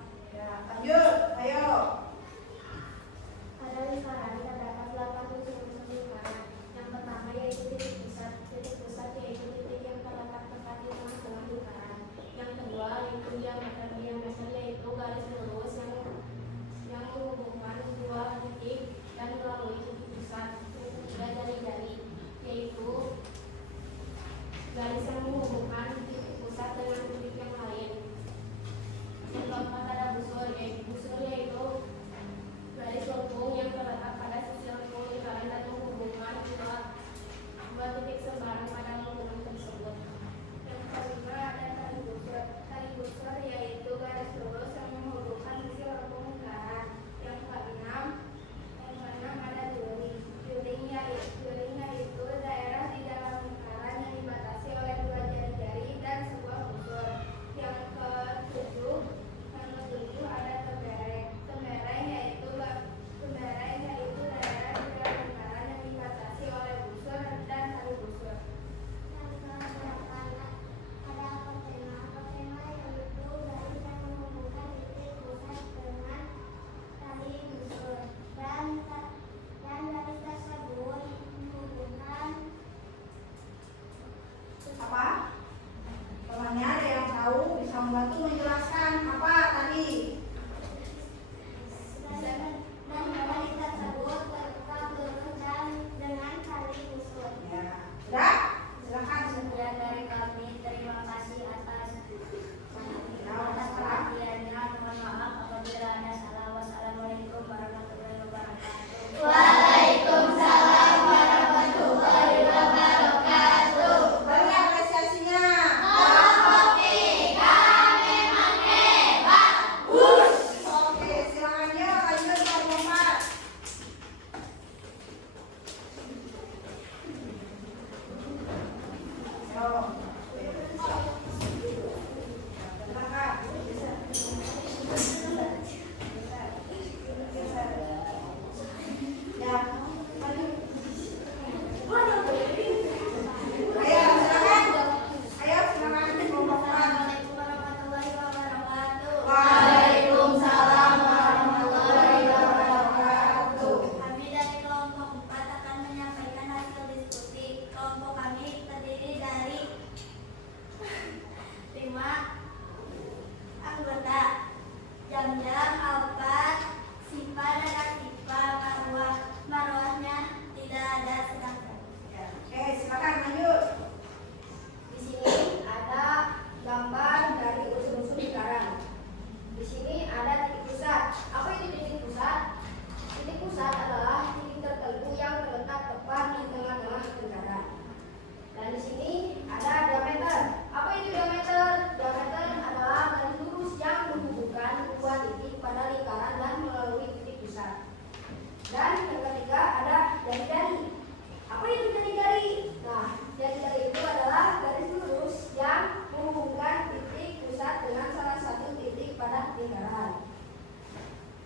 lingkaran.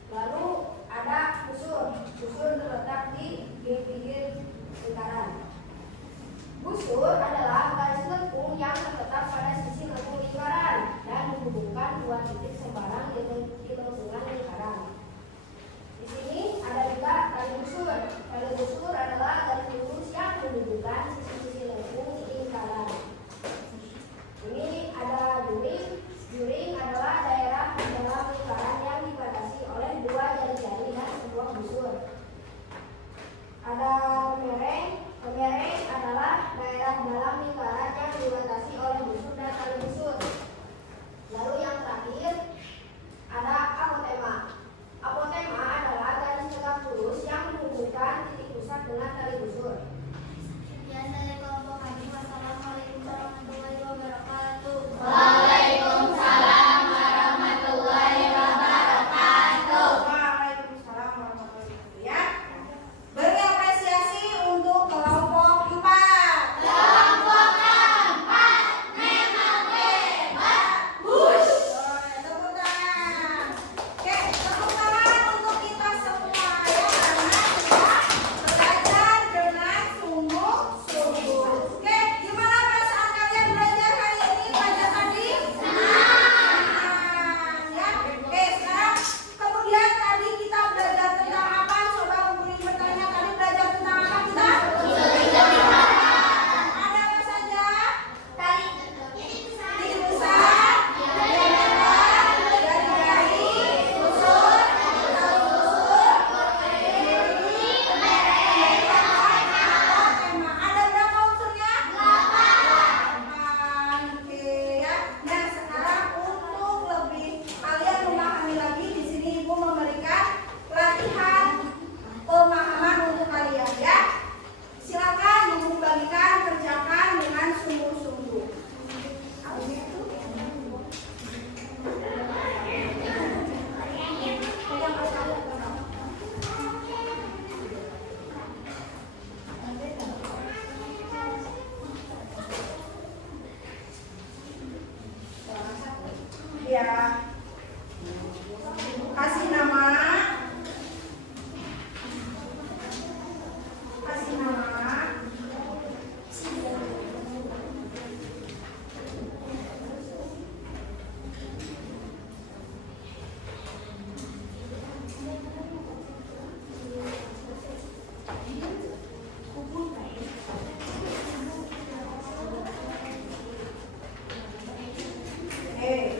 Lalu ada busur. Busur terletak di pinggir lingkaran. Busur adalah garis lengkung yang terletak pada sisi lengkung lingkaran dan menghubungkan dua titik sembarang di lengkungan lingkaran. Di sini ada juga tali busur. Tali busur adalah garis lurus yang menghubungkan sisi-sisi lengkung lingkaran. Ini ada juring. Juring adalah daerah dalam lingkaran yang dibatasi oleh dua jari-jari dan sebuah busur. Ada lembereng. Lembereng adalah daerah dalam lingkaran yang dibatasi oleh busur dan tali busur. Lalu yang terakhir ada apotema. Apotema adalah garis tegak lurus yang menghubungkan titik pusat dengan tali busur. Ya, saya kelompok kami. Wassalamualaikum warahmatullahi wabarakatuh. Waalaikumsalam warahmatullahi wabarakatuh. Ya. Beri apresiasi untuk kelompok 4. Kelompok 4 memang hebat. Hush. Tepuk tangan. Oke, tepuk tangan untuk kita semua ya, karena kita belajar dengan sungguh-sungguh. Oke, gimana perasaan kalian belajar hari ini, pelajar tadi? Senang ya. Oke, sekarang kemudian tadi kita belajar tentang apa? Coba mungkin bertanya, tadi belajar tentang apa kita? Ada apa saja? Titik pusat, jari-jari, busur, tali busur, apotema. Ada berapa unsurnya? 8. Oke ya. Nah, sekarang untuk lebih kalian memahami lagi, di sini Ibu memberikan latihan pemahaman untuk kalian ya. Silakan Ibu bagikan, kerjakan dengan sungguh-sungguh. Ya. Kasih nama. Kasih nama. Oke.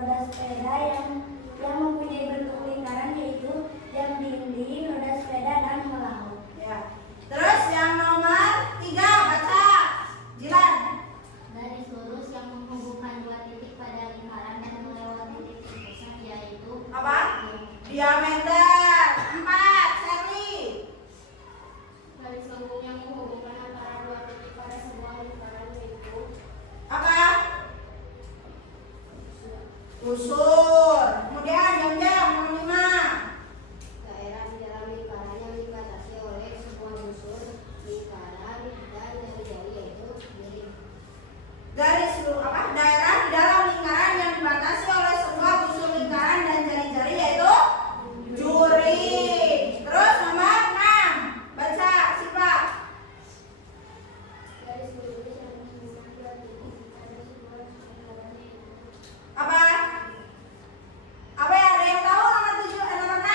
roda sepeda yang mempunyai bentuk lingkaran, yaitu jam dinding, roda sepeda, dan bahu. Ya. Terus yang nomor 3 baca. Jilan. Garis lurus yang menghubungkan dua titik pada lingkaran dan melewati titik pusat, yaitu Apa? Diameter. 4. Seri. garis lengkung yang menghubungkan antara dua titik pada sebuah lingkaran, yaitu Apa? Busur. Kemudian jam-jam nomor 5. daerah di dalam lingkaran yang dibatasi oleh sebuah busur lingkaran dan jari-jari, yaitu miring. Garis apa? Daerah di dalam lingkaran yang dibatasi oleh sebuah busur lingkaran dan jari-jari, yaitu juri. Terus nomor 6. Baca, Siva. Garis lurus yang menghubungkan dua titik pada sebuah lingkaran, yaitu Apa? Apa ya? Ada yang tahu nomor 7 nomor 6?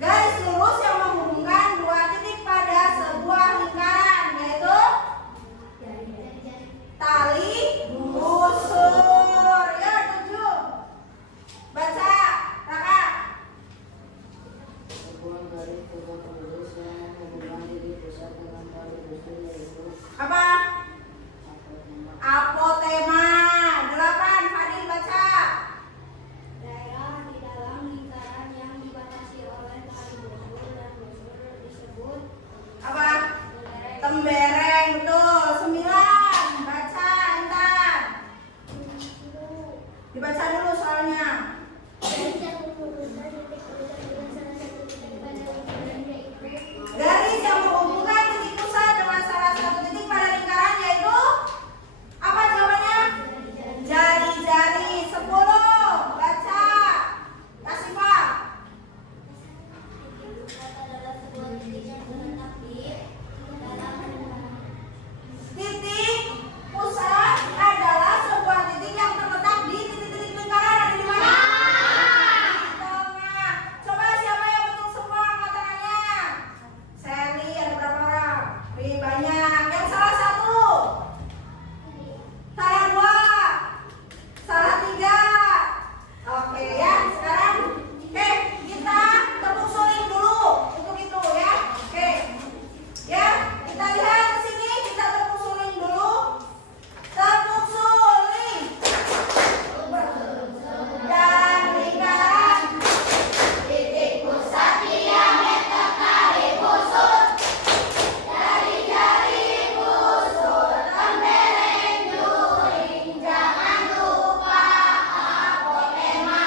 Garis lurus yang menghubungkan dua titik pada sebuah lingkaran, yaitu tali busur. Ya, 7. Baca, Raka. Sebuah garis tegak lurus yang menghubungkan titik pusat dengan tali busur, yaitu Apa? Apotema. 8. Fadil baca. daerah di dalam lingkaran yang dibatasi oleh tali busur dan busur disebut Apa? Tembereng. Betul. 9. Baca, Intan. Dibaca dulu soalnya. Garis yang menghubungkan titik pusat dengan salah satu titik pada lingkaran, yaitu Garis yang menghubungkan titik pusat dengan salah satu titik pada lingkaran, yaitu apa jawabannya? Jari-jari. 10. Baca. Kasifa. titik pusat adalah sebuah titik yang terletak di dalam lingkaran. Titik pusat adalah sebuah titik yang terletak di titik-titik lingkaran. Ada di mana? Di tengah. Coba siapa yang betul semua angkat tangannya? Sally, ada berapa orang? Wih, banyak. Yang salah 1. Salah 2. Salah 3. Oke ya, sekarang kita tepuk suling dulu untuk itu ya. Oke. Ya, kita lihat ke sini, kita tepuk suling dulu. Tepuk suling. Dan lingkaran. Titik pusat diameter tali busur. Jari-jari busur. Tembereng juring. Jangan lupa apotema.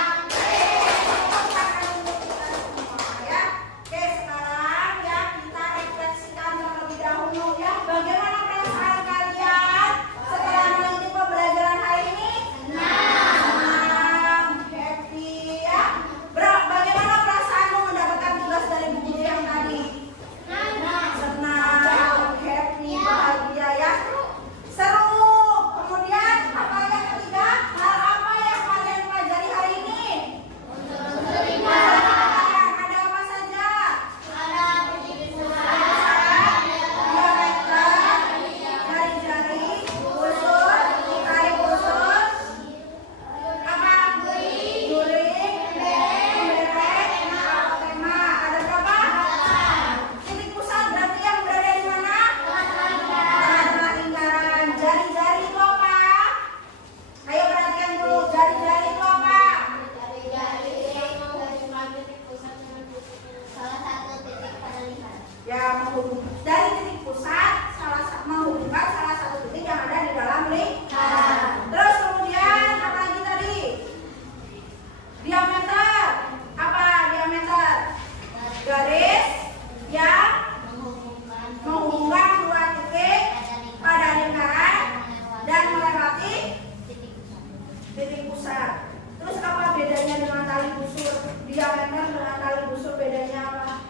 Ya. Oke, sekarang ya kita refleksikan terlebih dahulu ya. Bagaimana perasaan kalian setelah mengikuti pembelajaran hari ini? Senang, happy ya. Bagaimana perasaanmu mendapatkan tugas dari bu guru yang tadi? Senang, happy, bahagia ya. Seru. Kemudian apa yang ketiga? Hal apa yang kalian pelajari hari ini? Ada apa saja? Jari-jari, busur, tali busur, apa? Juring, tembereng, apotema. Ada berapa? Titik pusat berarti yang berada di mana? Tengah-tengah lingkaran. Jari-jari itu apa? Ayo perhatikan dulu. Jari-jari itu apa? Jari-jari yang menghubungkan titik pusat dengan salah satu titik pada lingkaran. Ya, dari titik pusat menghubungkan salah satu titik yang ada di dalam lingkaran. Terus kemudian apa lagi tadi? Diameter. Apa diameter? Garis yang menghubungkan dua titik pada lingkaran dan melewati titik pusat. Terus apa bedanya dengan tali busur? Diameter dengan tali busur bedanya apa?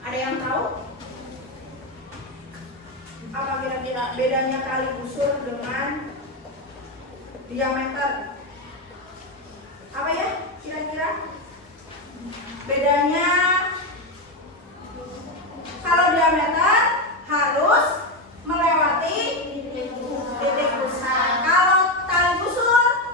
Ada yang tahu? Apa kira-kira bedanya tali busur dengan diameter? Apa ya kira-kira? Bedanya kalau diameter harus melewati titik pusat. Kalau tali busur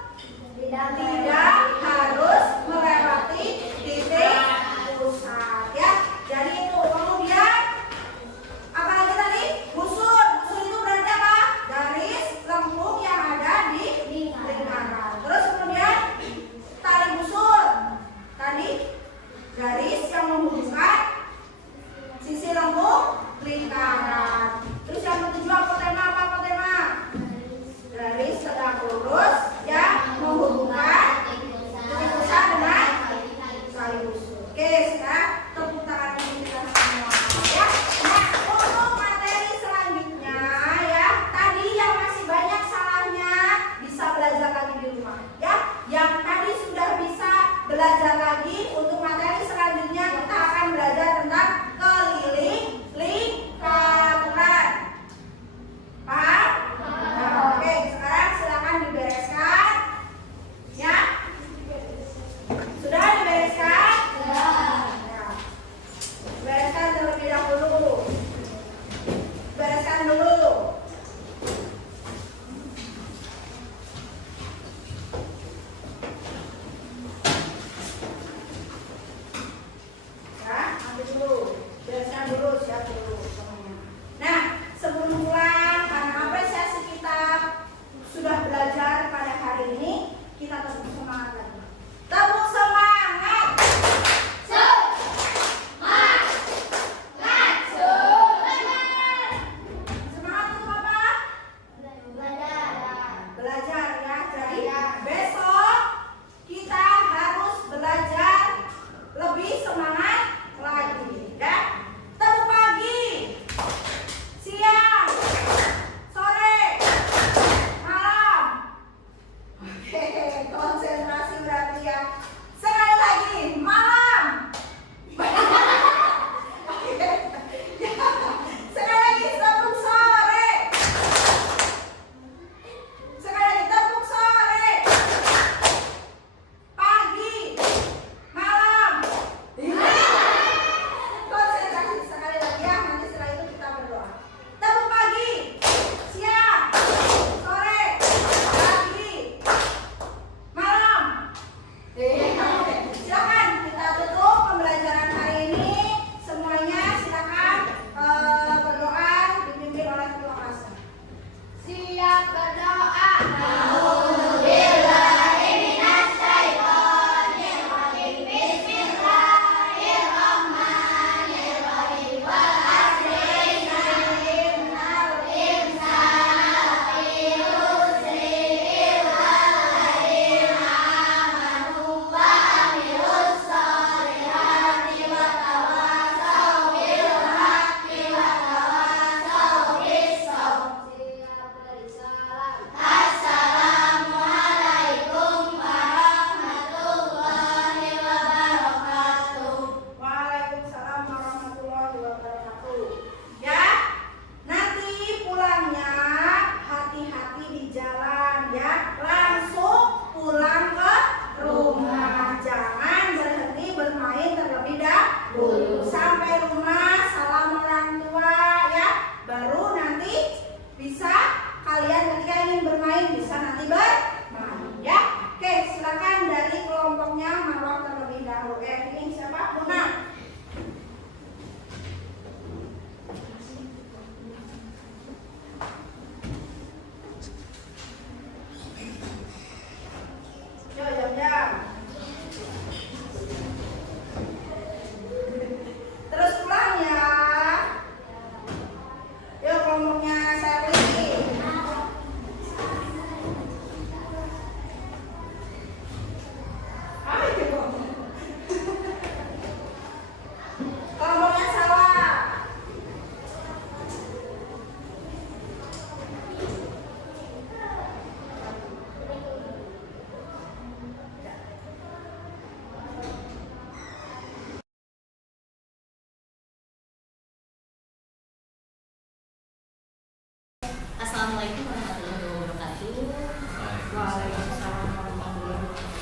Waalaikumsalam warahmatullahi wabarakatuh.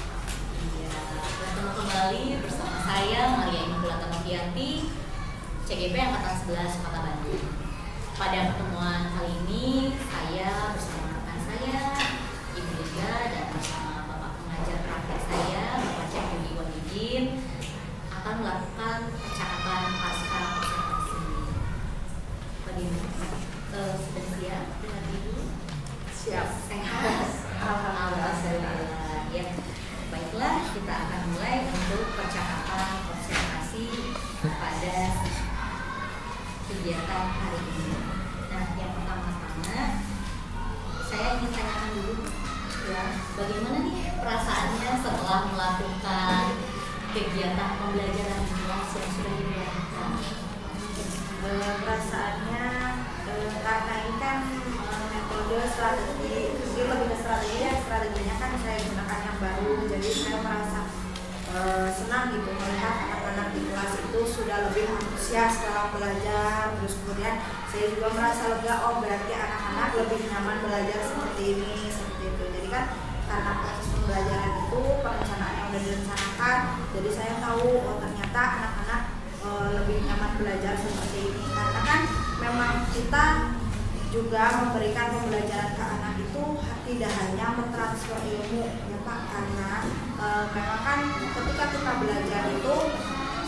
Iya, bertemu kembali bersama saya Maria Immaculata Novianti, CGP Angkatan 11 Kota Bandung. Pada pertemuan kali ini saya bersama rekan saya, Ibu Liga, dan bersama Bapak pengajar praktek saya, Bapak Cek Budi Wadidin, akan melakukan percakapan pasca observasi. Bagaimana? Sudah siap dengan Ibu? Siap. Sehat? Alhamdulillah. Ya, baiklah, kita akan mulai untuk percakapan observasi pada kegiatan hari ini. Nah, yang pertama-tama saya ingin tanyakan dulu, ya, bagaimana nih perasaannya setelah melakukan kegiatan pembelajaran di kelas yang sudah dilakukan? Perasaannya karena ini kan metode strategi, jadi lebih ke strategi ya, strateginya kan saya gunakan yang baru, jadi saya merasa senang gitu melihat anak-anak di kelas itu sudah lebih antusias dalam belajar. Terus kemudian saya juga merasa lega, oh berarti anak-anak lebih nyaman belajar seperti ini, seperti itu. Jadi kan karena proses pembelajaran itu perencanaan yang sudah direncanakan, jadi saya tahu oh ternyata anak-anak lebih nyaman belajar seperti ini. Karena kan memang kita juga memberikan pembelajaran ke anak itu tidak hanya mentransfer ilmu ya Pak, karena memang kan ketika kita belajar itu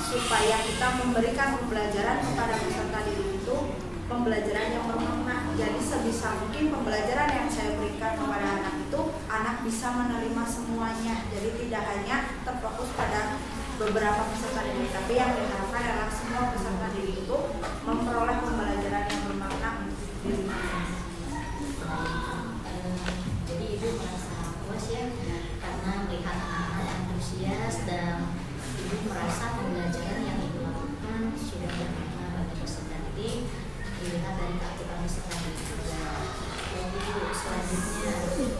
supaya kita memberikan pembelajaran kepada peserta didik itu pembelajaran yang bermakna. Jadi sebisa mungkin pembelajaran yang saya berikan kepada anak itu anak bisa menerima semuanya, jadi tidak hanya terfokus pada beberapa peserta didik, tapi yang diharapkan adalah semua peserta didik itu memperoleh pembelajaran yang bermakna untuk dirinya. Jadi Ibu merasa puas ya karena melihat anak-anak antusias dan Ibu merasa pembelajaran yang Ibu lakukan sudah bermakna bagi peserta didik, dilihat dari keaktifan peserta didik juga. Dan Ibu selanjutnya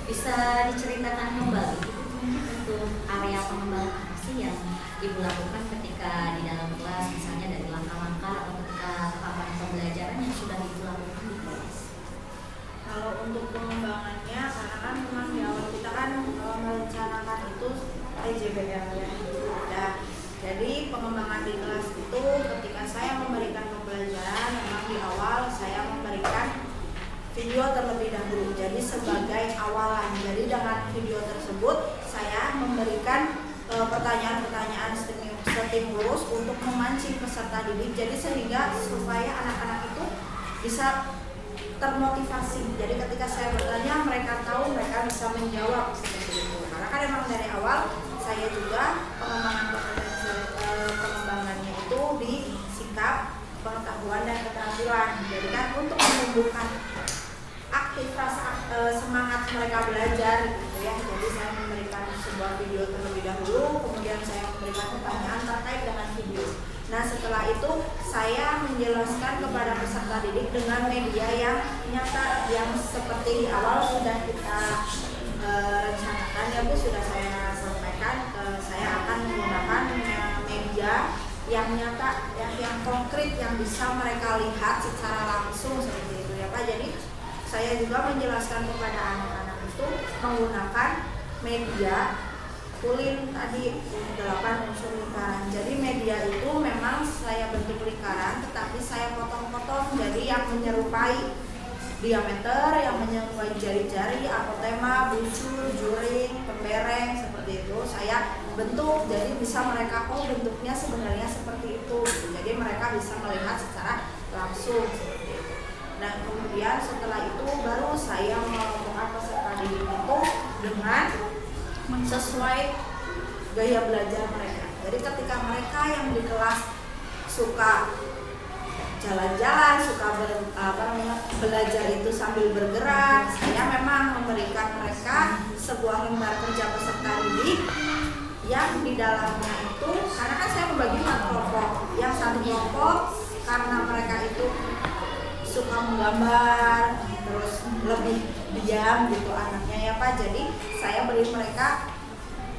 bisa diceritakan kembali untuk area pengembangan apa sih yang Ibu lakukan ketika di dalam kelas, misalnya dari langkah-langkah atau ketika tahapan pembelajaran yang sudah Ibu lakukan di kelas. Kalau untuk pengembangannya, karena kan memang di awal kita kan merencanakan itu EJBL ya. Nah, jadi pengembangan di kelas itu ketika saya memberikan pembelajaran, memang di awal saya memberikan video terlebih dahulu. Jadi sebagai awalan. Jadi dengan video tersebut saya memberikan pertanyaan-pertanyaan stimulus untuk memancing peserta didik. Jadi sehingga supaya anak-anak itu bisa termotivasi. Jadi ketika saya bertanya mereka tahu, mereka bisa menjawab seperti itu. Karena kan memang dari awal saya juga pengembangannya itu di sikap, pengetahuan dan keterampilan. Jadi kan untuk menumbuhkan aktif rasa semangat mereka belajar gitu ya. Jadi saya memberikan sebuah video terlebih dahulu, kemudian saya memberikan pertanyaan terkait dengan video. Nah setelah itu saya menjelaskan kepada peserta didik dengan media yang nyata, yang seperti di awal sudah kita rencanakan ya Bu, sudah saya sampaikan. Saya akan menggunakan media yang nyata, yang konkret, yang bisa mereka lihat secara langsung seperti itu ya Pak. Jadi saya juga menjelaskan kepada anak-anak itu menggunakan media kulin tadi 8 unsur lingkaran. Jadi media itu memang saya bentuk lingkaran, tetapi saya potong-potong jadi yang menyerupai diameter, yang menyerupai jari-jari, apotema, bucul, juring, pembereng seperti itu. Saya bentuk jadi bisa mereka bentuknya sebenarnya seperti itu. Jadi mereka bisa melihat secara langsung seperti itu. Nah kemudian setelah itu baru saya mengelompokkan peserta didik itu dengan sesuai gaya belajar mereka. Jadi ketika mereka yang di kelas suka jalan-jalan, suka belajar itu sambil bergerak, saya memang memberikan mereka sebuah lembar kerja peserta didik yang di dalamnya itu, karena kan saya membagi 4 kelompok. Yang satu kelompok karena mereka itu suka menggambar, terus lebih diam gitu anaknya ya Pak. Jadi saya beri mereka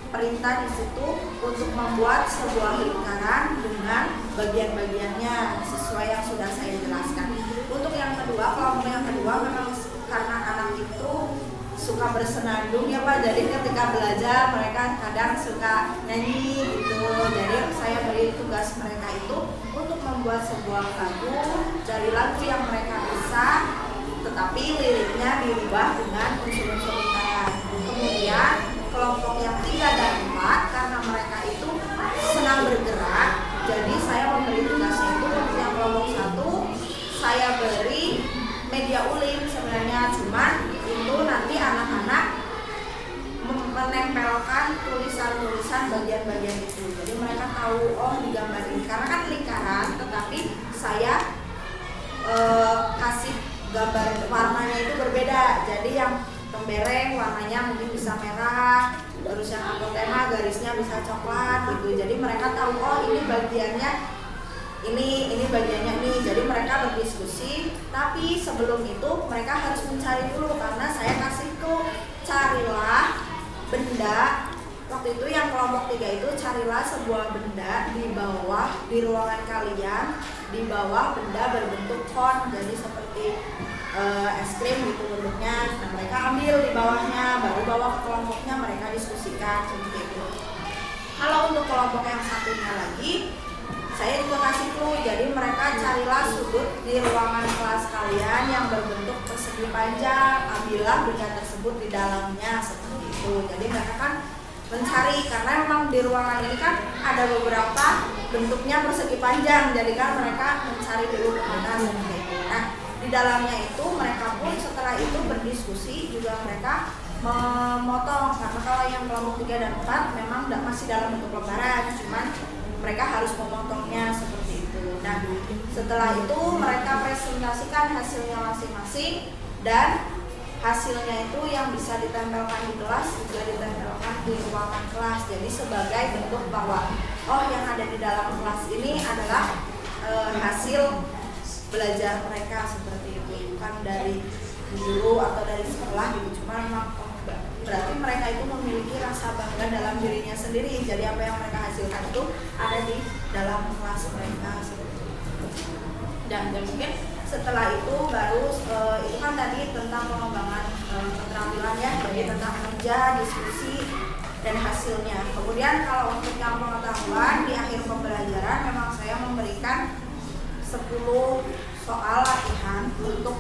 perintah di situ untuk membuat sebuah lingkaran dengan bagian-bagiannya sesuai yang sudah saya jelaskan. Untuk yang kedua, kelompok yang kedua memang karena anak itu suka bersenandung ya Pak, jadi ketika belajar mereka kadang suka nyanyi gitu. Jadi saya beri tugas mereka itu untuk membuat sebuah lagu dari lagu yang mereka bisa, tetapi liriknya dirubah dengan unsur-unsur lingkaran. Kemudian kelompok yang 3 dan 4 karena mereka itu senang bergerak, jadi saya memberi tugasnya itu untuk yang kelompok 1 saya beri media ulim sebenarnya, cuman itu nanti anak-anak menempelkan tulisan-tulisan bagian-bagian itu. Jadi mereka tahu oh di gambar ini karena kan lingkaran, tetapi saya kasih gambar warnanya itu berbeda. Jadi yang tembereng warnanya mungkin bisa merah, terus yang apotema garisnya bisa coklat gitu. Jadi mereka tahu oh ini bagiannya ini bagiannya ini. Jadi mereka berdiskusi, tapi sebelum itu mereka harus mencari dulu karena saya kasih tuh carilah benda. Waktu itu yang kelompok 3 itu carilah sebuah benda di bawah di ruangan kalian, di bawah benda berbentuk kon, jadi seperti es krim gitu bentuknya. Nah mereka ambil di bawahnya, baru bawa ke kelompoknya, mereka diskusikan seperti itu. Kalau untuk kelompok yang satunya lagi, saya juga kasih clue, jadi mereka carilah sudut di ruangan kelas kalian yang berbentuk persegi panjang, ambillah benda tersebut di dalamnya seperti itu. Jadi mereka kan mencari, karena memang di ruangan ini kan ada beberapa bentuknya persegi panjang, jadi kan mereka mencari dulu kemana seperti itu. Nah di dalamnya itu mereka pun setelah itu berdiskusi juga mereka memotong, karena kalau yang kelompok 3 dan 4 memang masih dalam bentuk lembaran, cuman mereka harus memotongnya seperti itu. Nah setelah itu mereka presentasikan hasilnya masing-masing, dan hasilnya itu yang bisa ditempelkan di kelas juga ditempelkan di ruangan kelas. Jadi sebagai bentuk bahwa oh yang ada di dalam kelas ini adalah hasil belajar mereka seperti itu, bukan dari guru atau dari sekolah gitu. Cuma memang berarti mereka itu memiliki rasa bangga dalam dirinya sendiri. Jadi apa yang mereka hasilkan itu ada di dalam kelas mereka seperti itu. Dan mungkin setelah itu baru itu kan tadi tentang pengembangan keterampilan ya, jadi tentang kerja, diskusi, dan hasilnya. Kemudian kalau untuk yang pengetahuan di akhir pembelajaran memang saya memberikan 10 soal latihan untuk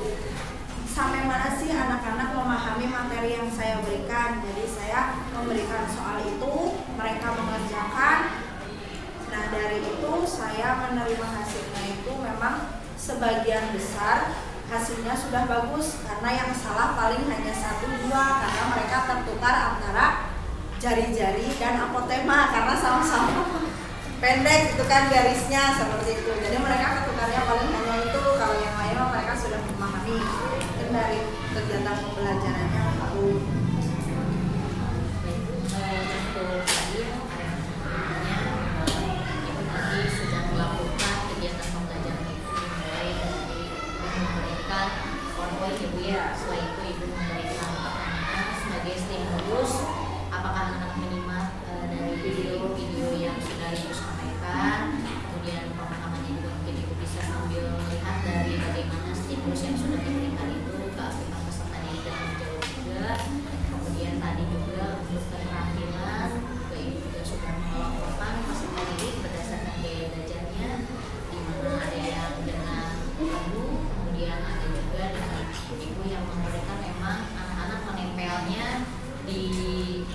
sampai mana sih anak-anak memahami materi yang saya berikan. Jadi saya memberikan soal itu, mereka mengerjakan. Nah dari itu saya menerima hasilnya itu memang sebagian besar hasilnya sudah bagus, karena yang salah paling hanya 1-2 karena mereka tertukar antara jari-jari dan apotema karena sama-sama pendek itu kan garisnya seperti itu. Jadi mereka ketukarnya paling hanya itu, kalau yang lain mereka sudah memahami. Mungkin dari kegiatan pembelajarannya lalu untuk tadi ibu tadi sudah melakukan kegiatan pembelajaran itu mulai dari memberikan PowerPoint ibu ya, setelah itu ibu memberikan pertanyaan sebagai stimulus apakah anak menyimak dari video yang sudah ibu sampaikan. Kemudian pemahamannya juga mungkin ibu bisa sambil melihat dari bagaimana stimulus yang sudah diberikan itu keaktifan peserta didik dan menjawab juga. Kemudian tadi juga untuk keterampilan ibu juga sudah melakukan peserta didik berdasarkan gaya belajarnya, di mana ada yang dengan lagu, kemudian ada juga dengan ibu yang memberikan memang anak-anak menempelnya di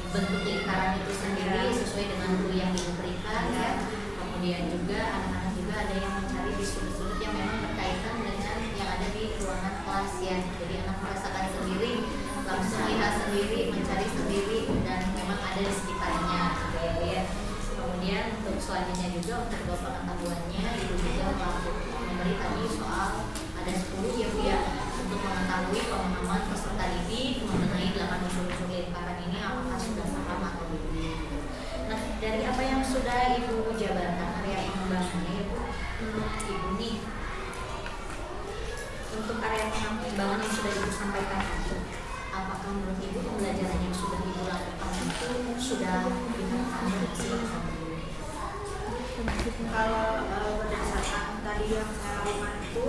bentuk lingkaran itu sendiri sesuai dengan guru yang diberikan ya. Kemudian juga anak-anak juga ada yang mencari di sudut-sudut yang memang berkaitan dengan yang ada di ruangan kelas ya. Jadi anak merasakan sendiri, langsung lihat sendiri, mencari sendiri, dan memang ada di sekitarnya gitu ya. Kemudian untuk selanjutnya juga untuk pengetahuannya ibu juga memberi tadi soal ada 10 ya Bu ya, untuk mengetahui pemahaman peserta didik mengenai 8 unsur-unsur lingkaran ini apakah sudah paham atau belum. Nah dari apa yang sudah ibu jabarkan area pengembangannya ibu, menurut ibu nih untuk area pengembangan yang sudah ibu sampaikan itu, apakah menurut ibu pembelajaran yang sudah ibu lakukan itu sudah diterapkan hasilnya? kalau berdasarkan tadi yang saya lakukan itu,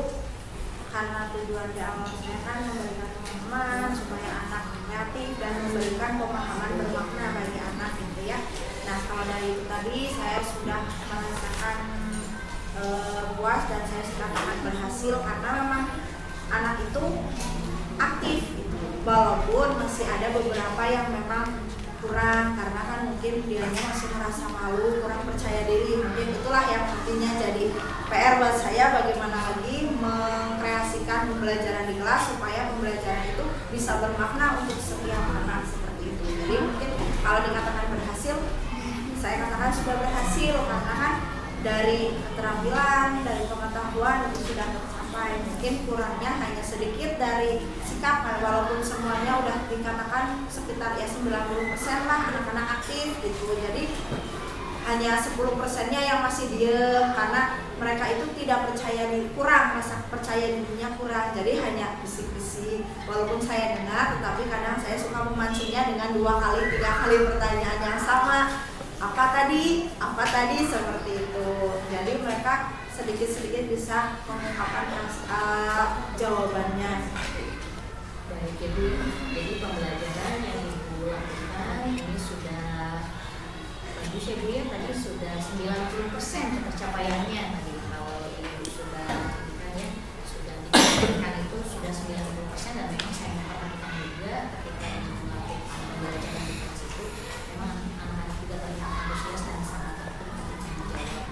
karena tujuan di awal saya kan memberikan pemahaman supaya anak kreatif memberikan pemahaman bermakna bagi anak gitu ya. Nah kalau dari itu tadi saya sudah merasakan puas dan saya sudah sangat berhasil karena memang anak itu aktif gitu. Walaupun masih ada beberapa yang memang kurang karena kan mungkin dianya masih merasa malu, kurang percaya diri, mungkin itulah yang nantinya jadi PR buat saya bagaimana lagi mengkreasikan pembelajaran di kelas supaya pembelajaran itu bisa bermakna untuk setiap anak seperti itu. Jadi mungkin kalau dikatakan berhasil, saya katakan sudah berhasil karena kan dari keterampilan, dari pengetahuan itu sudah tercapai. Mungkin kurangnya hanya sedikit dari sikap, walaupun semuanya udah dikatakan sekitar ya 90% lah anak-anak aktif gitu. Jadi hanya 10%-nya yang masih diem karena mereka itu tidak percaya diri, kurang rasa percaya dirinya kurang. Jadi hanya bisik-bisik. Walaupun saya dengar, tetapi kadang saya suka memancingnya dengan 2 kali, 3 kali pertanyaan yang sama. Apa tadi seperti itu. Jadi mereka sedikit-sedikit bisa mengungkapkan jawabannya. Baik, jadi pembelajaran yang Ibu lakukan ini sudah bagus ya Bu ya, tadi sudah 90% tercapaiannya tadi. Kalau Ibu sudah ya, sudah dikatakan itu sudah 90% dan memang saya memperhatikan juga ketika melakukan pembelajaran di kelas itu memang anak-anak juga terlihat antusias dan sangat tertarik untuk menjawab.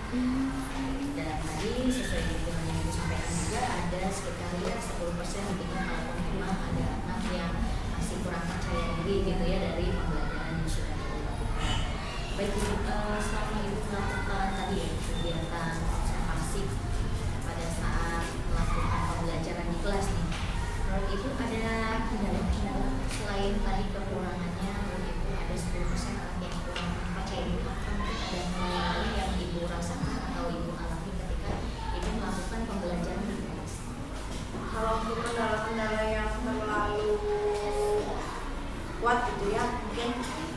Dan tadi sesuai dengan yang Ibu sampaikan juga ada sekitar ya 10% gitu kalau memang ada anak yang masih kurang percaya diri gitu ya dari pembelajaran yang sudah dilakukan. Baik Ibu, selama Ibu melakukan tadi ya kegiatan observasi pada saat melakukan pembelajaran di kelas nih, menurut Ibu ada kendala-kendala selain tadi kekurangannya, menurut Ibu ada 10% anak yang kurang percaya diri, mungkin ada hal lain yang Ibu rasakan atau Ibu alami ketika Ibu melakukan pembelajaran di kelas? Kalau untuk kendala-kendala yang terlalu kuat gitu ya, mungkin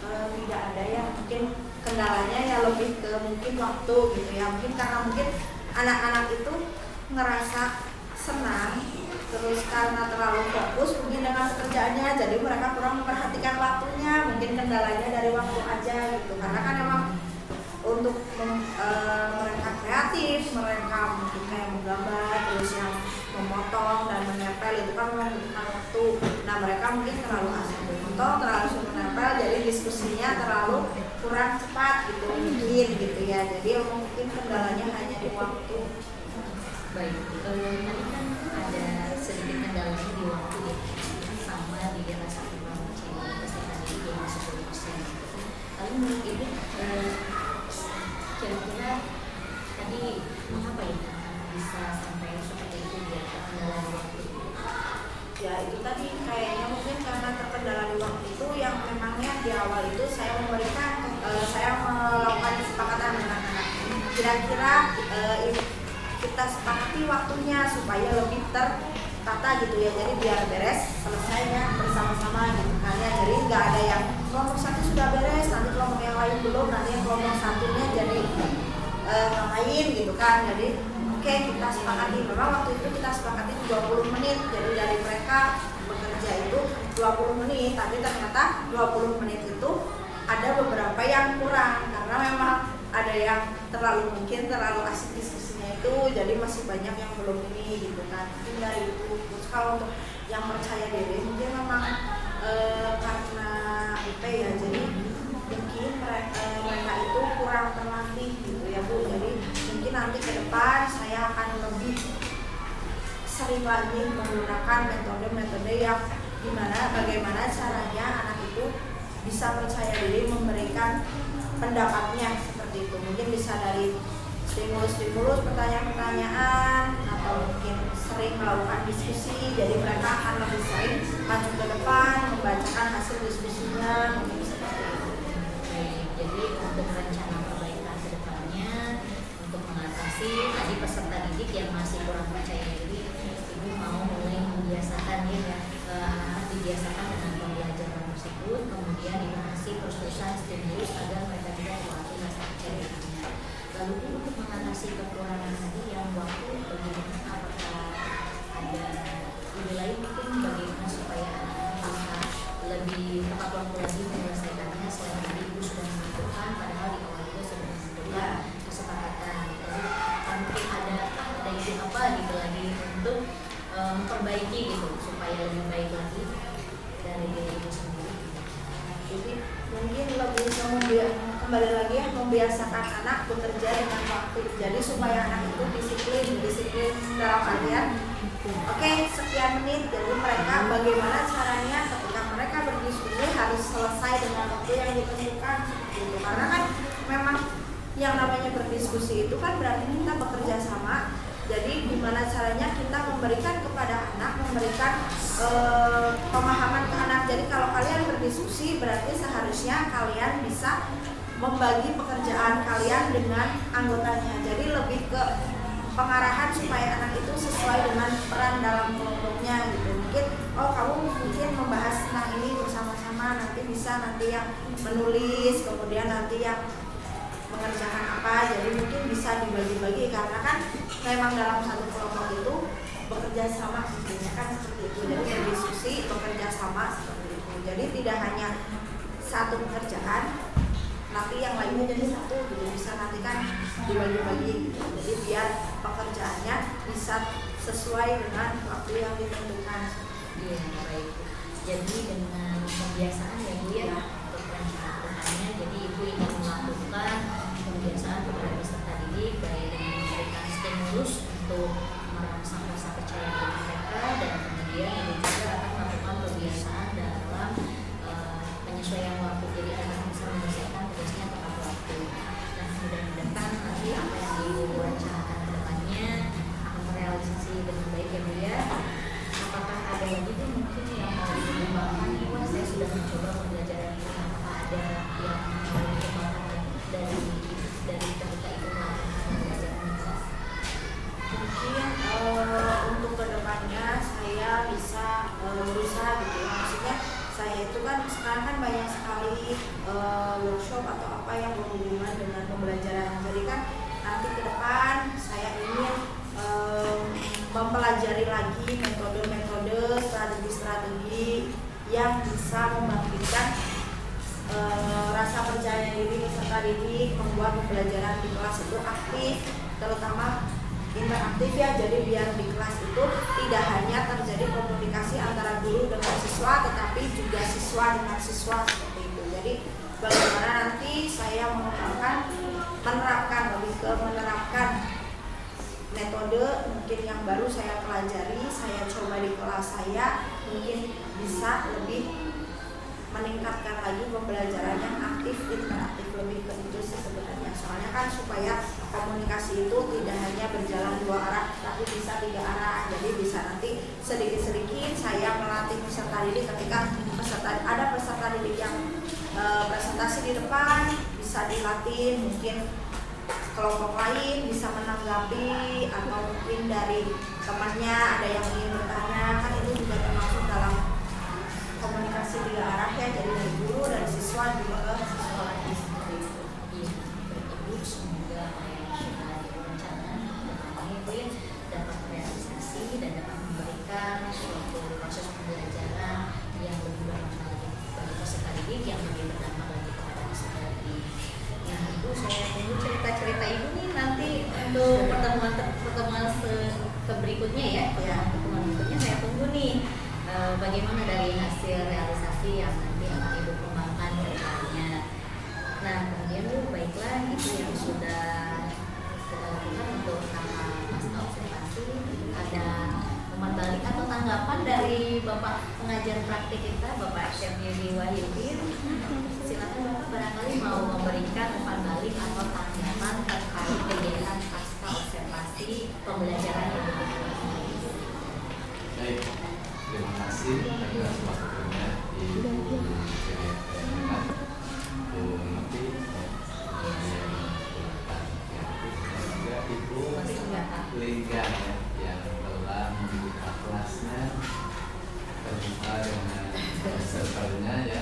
tidak ada ya. Mungkin kendalanya ya lebih ke mungkin waktu gitu ya. Mungkin karena mungkin anak-anak itu ngerasa senang, terus karena terlalu fokus mungkin dengan pekerjaannya, jadi mereka kurang memperhatikan waktunya. Mungkin kendalanya dari waktu aja gitu. Karena kan emang untuk mereka kreatif, mereka mungkin kayak menggambar, terus yang memotong dan menempel itu kan membutuhkan waktu. Nah mereka mungkin terlalu asik memotong, terlalu suka menempel, jadi diskusinya terlalu kurang cepat gitu mungkin gitu ya. Jadi mungkin kendalanya hanya di waktu. Baik, tadi kan ada sedikit kendalanya di waktu ya, sama di rasa kurang percaya peserta didik yang 10%. Lalu menurut Ibu kira-kira tadi mengapa ya bisa sampai seperti itu ya, terkendala di waktu? Ya itu tadi kayaknya mungkin karena terkendala di waktu itu yang memangnya di awal itu saya melakukan kesepakatan dengan anak. Kira-kira kita sepakati waktunya supaya lebih tertata gitu ya. Jadi biar beres selesainya bersama-sama gitu kan ya. Jadi nggak ada yang kelompok satu sudah beres, nanti kelompok yang lain belum, nanti yang kelompok satunya jadi ngapain gitu kan. Jadi oke, kita sepakati, memang waktu itu kita sepakati 20 menit. Jadi dari mereka bekerja itu 20 menit, tapi ternyata 20 menit itu ada beberapa yang kurang karena memang ada yang terlalu asik diskusinya itu, jadi masih banyak yang belum ini gitu kan. Mungkin dari itu. Terus kalau untuk yang percaya diri mungkin memang karena IP ya, jadi mungkin mereka itu kurang terlatih gitu ya Bu. Jadi mungkin nanti ke depan saya akan lebih sering lagi menggunakan metode-metode yang bagaimana caranya anak itu bisa percaya diri memberikan pendapatnya seperti itu. Mungkin bisa dari stimulus, pertanyaan-pertanyaan, atau mungkin sering melakukan diskusi, jadi mereka akan lebih sering maju ke depan membacakan hasil diskusinya, mungkin seperti itu. Jadi untuk rencana perbaikan ke depannya untuk mengatasi tadi peserta didik yang masih kurang percaya diri, Ibu mau mulai membiasakan ya anak-anak dibiasakan dengan pembelajaran tersebut, kemudian Ibu kasih terus-terusan stimulus agar mereka tidak melatih rasa percaya dirinya. Lalu untuk mengatasi kekurangan tadi yang waktu, bagaimana, apakah ada ide lain mungkin bagaimana supaya anak-anak bisa lebih lebih tepat waktu lagi menyelesaikannya selain tadi Ibu sudah menentukan, padahal di awal juga sudah menentukan kesepakatan. Jadi mungkin ada ide apa gitu lagi untuk memperbaiki gitu supaya lebih baik lagi dari diri Ibu sendiri. Jadi mungkin lebih kembali lagi ya, membiasakan anak bekerja dengan waktu. Jadi supaya anak itu disiplin dalam artian oke, sekian menit. Jadi mereka bagaimana caranya ketika mereka berdiskusi harus selesai dengan waktu yang ditentukan gitu. Karena kan memang yang namanya berdiskusi itu kan berarti kita bekerja sama. Jadi gimana caranya kita memberikan kepada anak, memberikan pemahaman ke anak. Jadi kalau kalian berdiskusi berarti seharusnya kalian bisa membagi pekerjaan kalian dengan anggotanya. Jadi lebih ke pengarahan supaya anak itu sesuai dengan peran dalam kelompoknya gitu. Mungkin kamu mungkin membahas tentang ini bersama-sama, nanti yang menulis, kemudian nanti yang mengerjakan apa. Jadi mungkin bisa dibagi-bagi karena kan memang dalam satu kelompok itu bekerja sama intinya kan seperti itu. Jadi berdiskusi, bekerja sama seperti itu. Jadi tidak hanya satu pekerjaan, nanti yang lainnya jadi satu gitu, bisa nanti kan dibagi-bagi gitu. Jadi biar pekerjaannya bisa sesuai dengan waktu yang ditentukan. Iya, baik. Jadi dengan pembiasaan ya Bu ya untuk perencanaan, jadi Ibu ingin melakukan pembiasaan kepada peserta didik baik dengan memberikan stimulus untuk merangsang rasa percaya diri mereka, dan kemudian Ibu juga akan melakukan pembiasaan dalam penyesuaian waktu. Jadi anak bisa menyelesaikan tugasnya tepat waktu. Nah, mudah-mudahan nanti apa yang Ibu rencanakan ke depannya akan terrealisasi dengan baik ya Bu ya. Apakah ada lagi tuh mungkin yang mau dikembangkan? Wah, saya sudah mencoba pembelajaran ini. Apakah ada yang mau dikembangkan dari ketika itu melakukan pembelajaran itu? Mungkin untuk kedepannya saya bisa berusaha gitu ya. Maksudnya saya itu kan sekarang kan banyak sekali workshop atau apa yang berhubungan dengan pembelajaran. Jadi kan nanti ke depan saya ingin mempelajari lagi metode-metode, strategi-strategi yang bisa membangkitkan rasa percaya diri peserta didik, membuat pembelajaran di kelas itu aktif, terutama interaktif ya. Jadi biar di kelas itu tidak hanya terjadi komunikasi antara guru dengan siswa, tetapi juga siswa dengan siswa seperti itu. Jadi bagaimana nanti saya menerapkan metode mungkin yang baru saya pelajari, saya coba di kelas saya, mungkin bisa lebih meningkatkan lagi pembelajaran yang aktif, interaktif, lebih ke itu sih sebenarnya. Soalnya kan supaya komunikasi itu tidak hanya berjalan dua arah, tapi bisa tiga arah. Jadi bisa nanti sedikit-sedikit saya melatih peserta didik ketika ada peserta didik yang presentasi di depan, bisa dilatih mungkin kelompok lain bisa menanggapi, atau mungkin dari temannya ada yang ingin bertanya, kan itu juga termasuk dalam komunikasi tiga arah ya. Jadi dari guru, dari siswa juga ke siswa lagi seperti itu. Iya, Ibu semoga apa yang sudah direncanakan ini Bu ya dapat terrealisasi dan dapat memberikan suatu proses pembelajaran yang lebih bermanfaat lagi bagi peserta didik, yang lebih berdampak lagi kepada peserta didik. Nah, Ibu, saya tunggu cerita-cerita Ibu nih nanti untuk pertemuan berikutnya ya. Pertemuan berikutnya saya tunggu nih bagaimana dari hasil realisasi yang nanti akan Ibu kembangkan ke depannya. Nah, kemudian Bu, baiklah itu yang sudah kita lakukan untuk tahap pasca observasi. Ada umpan balik atau tanggapan dari Bapak pengajar praktik kita, Bapak Chef Yudi Wahyudin. Silakan Bapak, barangkali mau memberikan umpan balik atau tanggapan terkait kegiatan pasca observasi pembelajaran yang dilakukan. Baik, terima kasih atas waktunya di Ibu Lingga yang telah membuka kelasnya terbuka dengan pesertanya ya.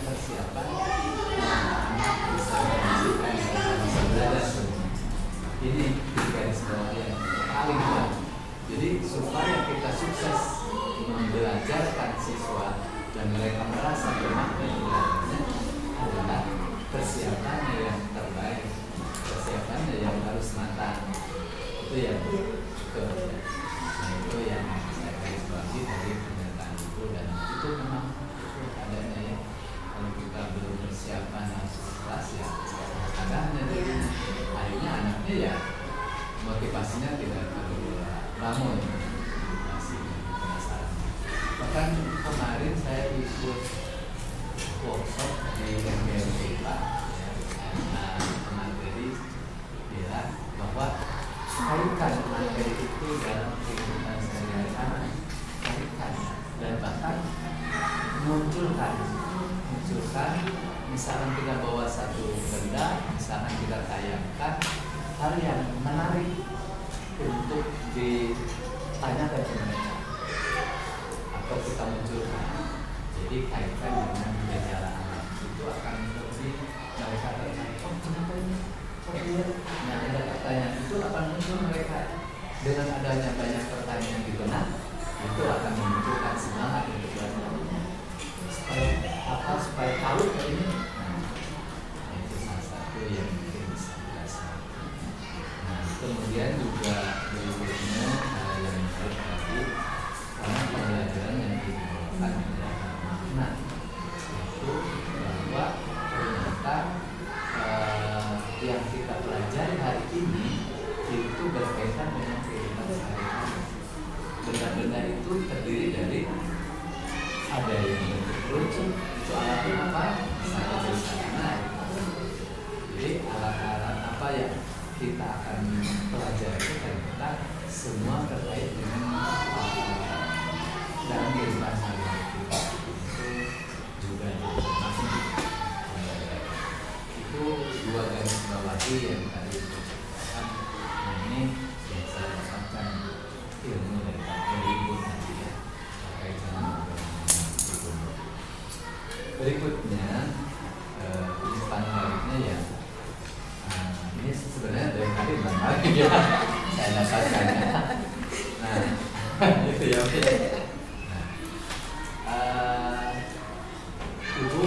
persiapan anak bisa menghasilkan dan bisa belajar semua. Ini garis bawah yang paling kuat. Jadi supaya kita sukses membelajarkan siswa dan mereka merasa bermakna di dalamnya adalah persiapannya yang terbaik, persiapannya yang harus matang. Itu yang itu yang saya garis bawahi dari pernyataan itu, dan itu memang itu adanya ya. Kalau kita belum persiapan harus ikhlas ya, adanya jadi akhirnya anaknya ya motivasinya tidak terbangun, masih penasaran. Bahkan kemarin saya ikut workshop di MBMT Pak, materi bilang bahwa kaitkan materi itu dalam kehidupan sehari-hari anak, kaitkan dan bahkan munculkan misalkan kita bawa satu benda, misalkan kita tayangkan hal yang menarik untuk ditanyakan ke mereka atau kita munculkan. Jadi kaitkan dengan gejala anak itu akan lebih mereka tertarik. Oh kenapa ini? Oh iya. Nah ada pertanyaan itu akan muncul mereka dengan adanya banyak pertanyaan di benak, itu akan memunculkan semangat untuk belajar. Supaya tahu ini. Nah, itu salah satu yang mungkin bisa dirasakan. Nah, kemudian juga berikutnya yang menarik tadi karena pembelajaran yang dibawakan adalah makna, itu bahwa ternyata yang kita pelajari hari ini itu berkaitan dengan kehidupan sehari-hari. Benda-benda itu terdiri dari ada yang bentuk lucu, itu alatnya apa? Misalnya bersana. Jadi alat-alat apa yang kita akan pelajari ternyata semua terkait dengan dalam kehidupan sehari-hari kita. Itu juga termasuk itu dua garis bawahi yang tadi disebutkan. Nah ini yang saya dapatkan ilmu dari Ibu tadi ya terkait dengan berikutnya instan baliknya ya. Ini sebenarnya dari tadi banyak ya saya dapatkan ya. Nah itu ya. Nah, Ibu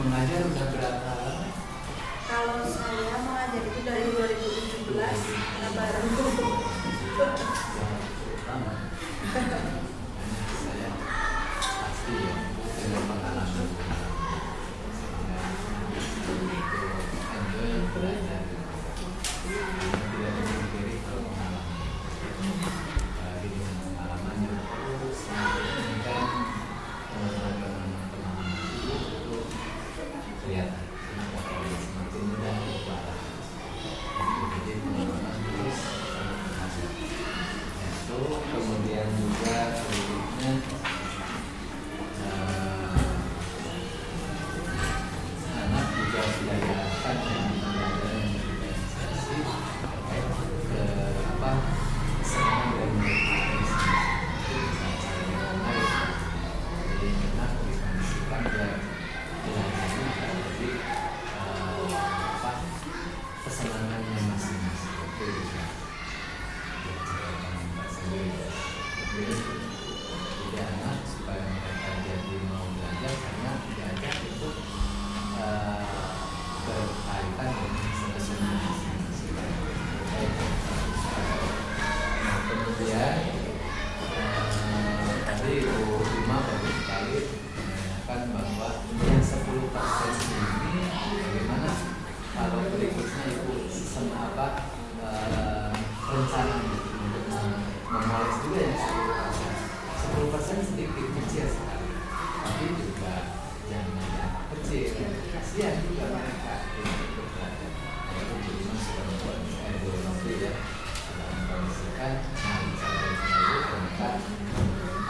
mengajar sudah berapa lama? Kalau saya mengajar itu dari 2017 Lebaran. Lama. Saya pasti ya dengan pengalaman. Belajar tidak memikiri kalau pengalaman lagi dengan pengalamannya terus menginginkan pengalaman itu kelihatan semakin mudah berubah. Jadi pengalaman terus berhasil. Itu kemudian juga berikutnya anak juga sudah diarahkan dengan pembelajaran organisasi terkait ke kesenangan dan jadi anak dikondisikan dan belajarnya dari kesenangannya masing-masing itu juga jadi anak supaya mereka jadi mau belajar karena diajak untuk berkaitan dengan kesenangan masing-masing. Nah kemudian tadi Ibu Rima bagus sekali menanyakan bahwa yang 10% ini bagaimana kalau berikutnya Ibu rencana untuk memoles juga yang 10% sedikit kecil sekali, tapi juga jangan yang kecil, kasihan juga mereka untuk belajar. Itu Ibu sudah membuat nanti ya sudah mengkondisikan cara dulu ternyata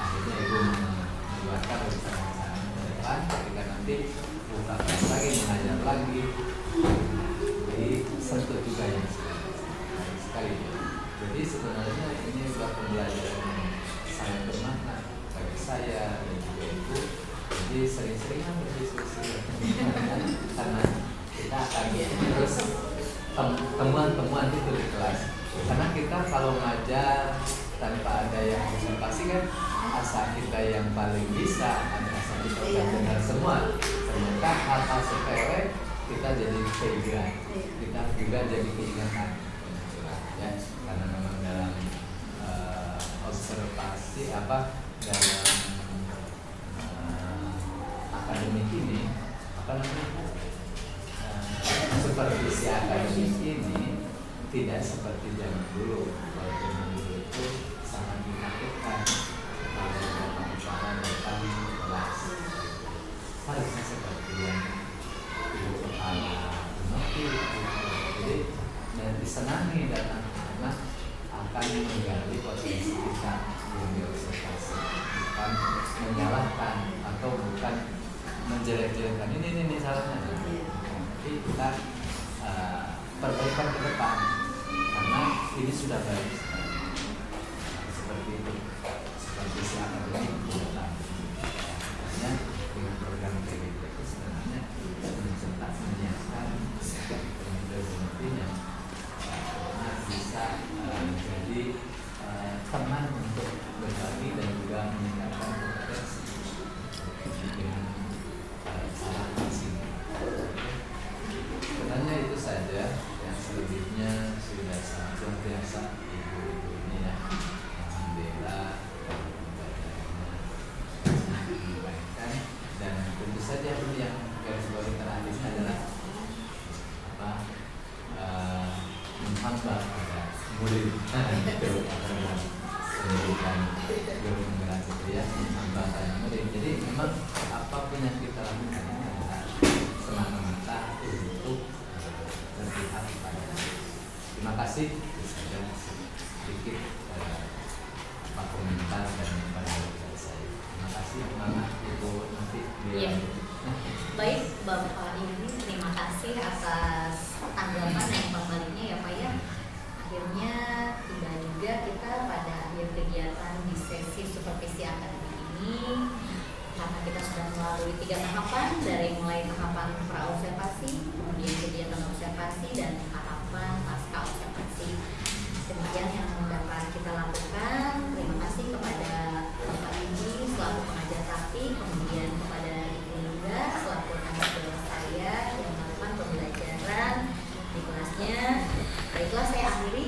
akhirnya Ibu membuatkan rencana ke depan ketika nanti buka kelas lagi mengajar lagi jadi sentuh juga yang sekali. Jadi sebenarnya ini adalah pembelajaran yang sangat bermakna bagi saya dan juga Ibu Jadi sering-seringan berdiskusi karena kita akan terus temuan-temuan itu di kelas. Karena kita kalau ngajar tanpa ada yang observasi kan asa kita yang paling bisa, asa kita udah dengar semua. Ternyata hal-hal sepele kita jadi keingat, kita juga jadi keingatan. Ya, karena memang dalam observasi dalam akademik ini supervisi akademik ini tidak seperti zaman dulu. Kalau zaman dulu itu sangat menakutkan kalau bapak bicara datang kelas, harusnya seperti yang ibu kepala mengerti. Jadi disenangi datang karena akan menggali potensi kita yang diobservasi, bukan menyalahkan atau bukan menjelek-jelekkan ini salahnya. Tapi kita perbaikan ke depan karena ini sudah baik seperti itu, seperti si akademik ke depan. Makanya dengan program PDP itu sebenarnya mencetak menyiapkan pemuda-pemudinya bisa menjadi teman untuk berbagi dan juga meningkatkan kompetensi dengan salah kasih. Sebenarnya itu saja, yang selebihnya sudah sangat luar biasa ibu-ibu ini ya. Alhamdulillah dibaikkan, dan tentu saja ini yang garis bawah terakhirnya adalah menghamba pada murid pendidikan guru penggerak itu ya, menghamba pada murid. Jadi memang apapun yang kita lakukan ini adalah semata-mata untuk berpihak pada. Terima kasih. Bisa sedikit komentar dan pendapat saya. Terima kasih. Mama, Ibu nanti Iya. Baik Bapak Ibu, terima kasih atas tanggapan yang kembalinya ya Pak ya. Akhirnya tiba juga kita pada akhir kegiatan di sesi supervisi akademik ini, karena kita sudah melalui 3 tahapan, dari mulai tahapan pra-observasi, kemudian kegiatan observasi, dan tahapan pasca observasi. Demikian yang dapat kita lakukan. Terima kasih kepada Bapak Ibu selaku pengajar praktik, kemudian kepada Ibu Linda selaku anak kelas saya yang melakukan pembelajaran di kelasnya. Baiklah, saya akhiri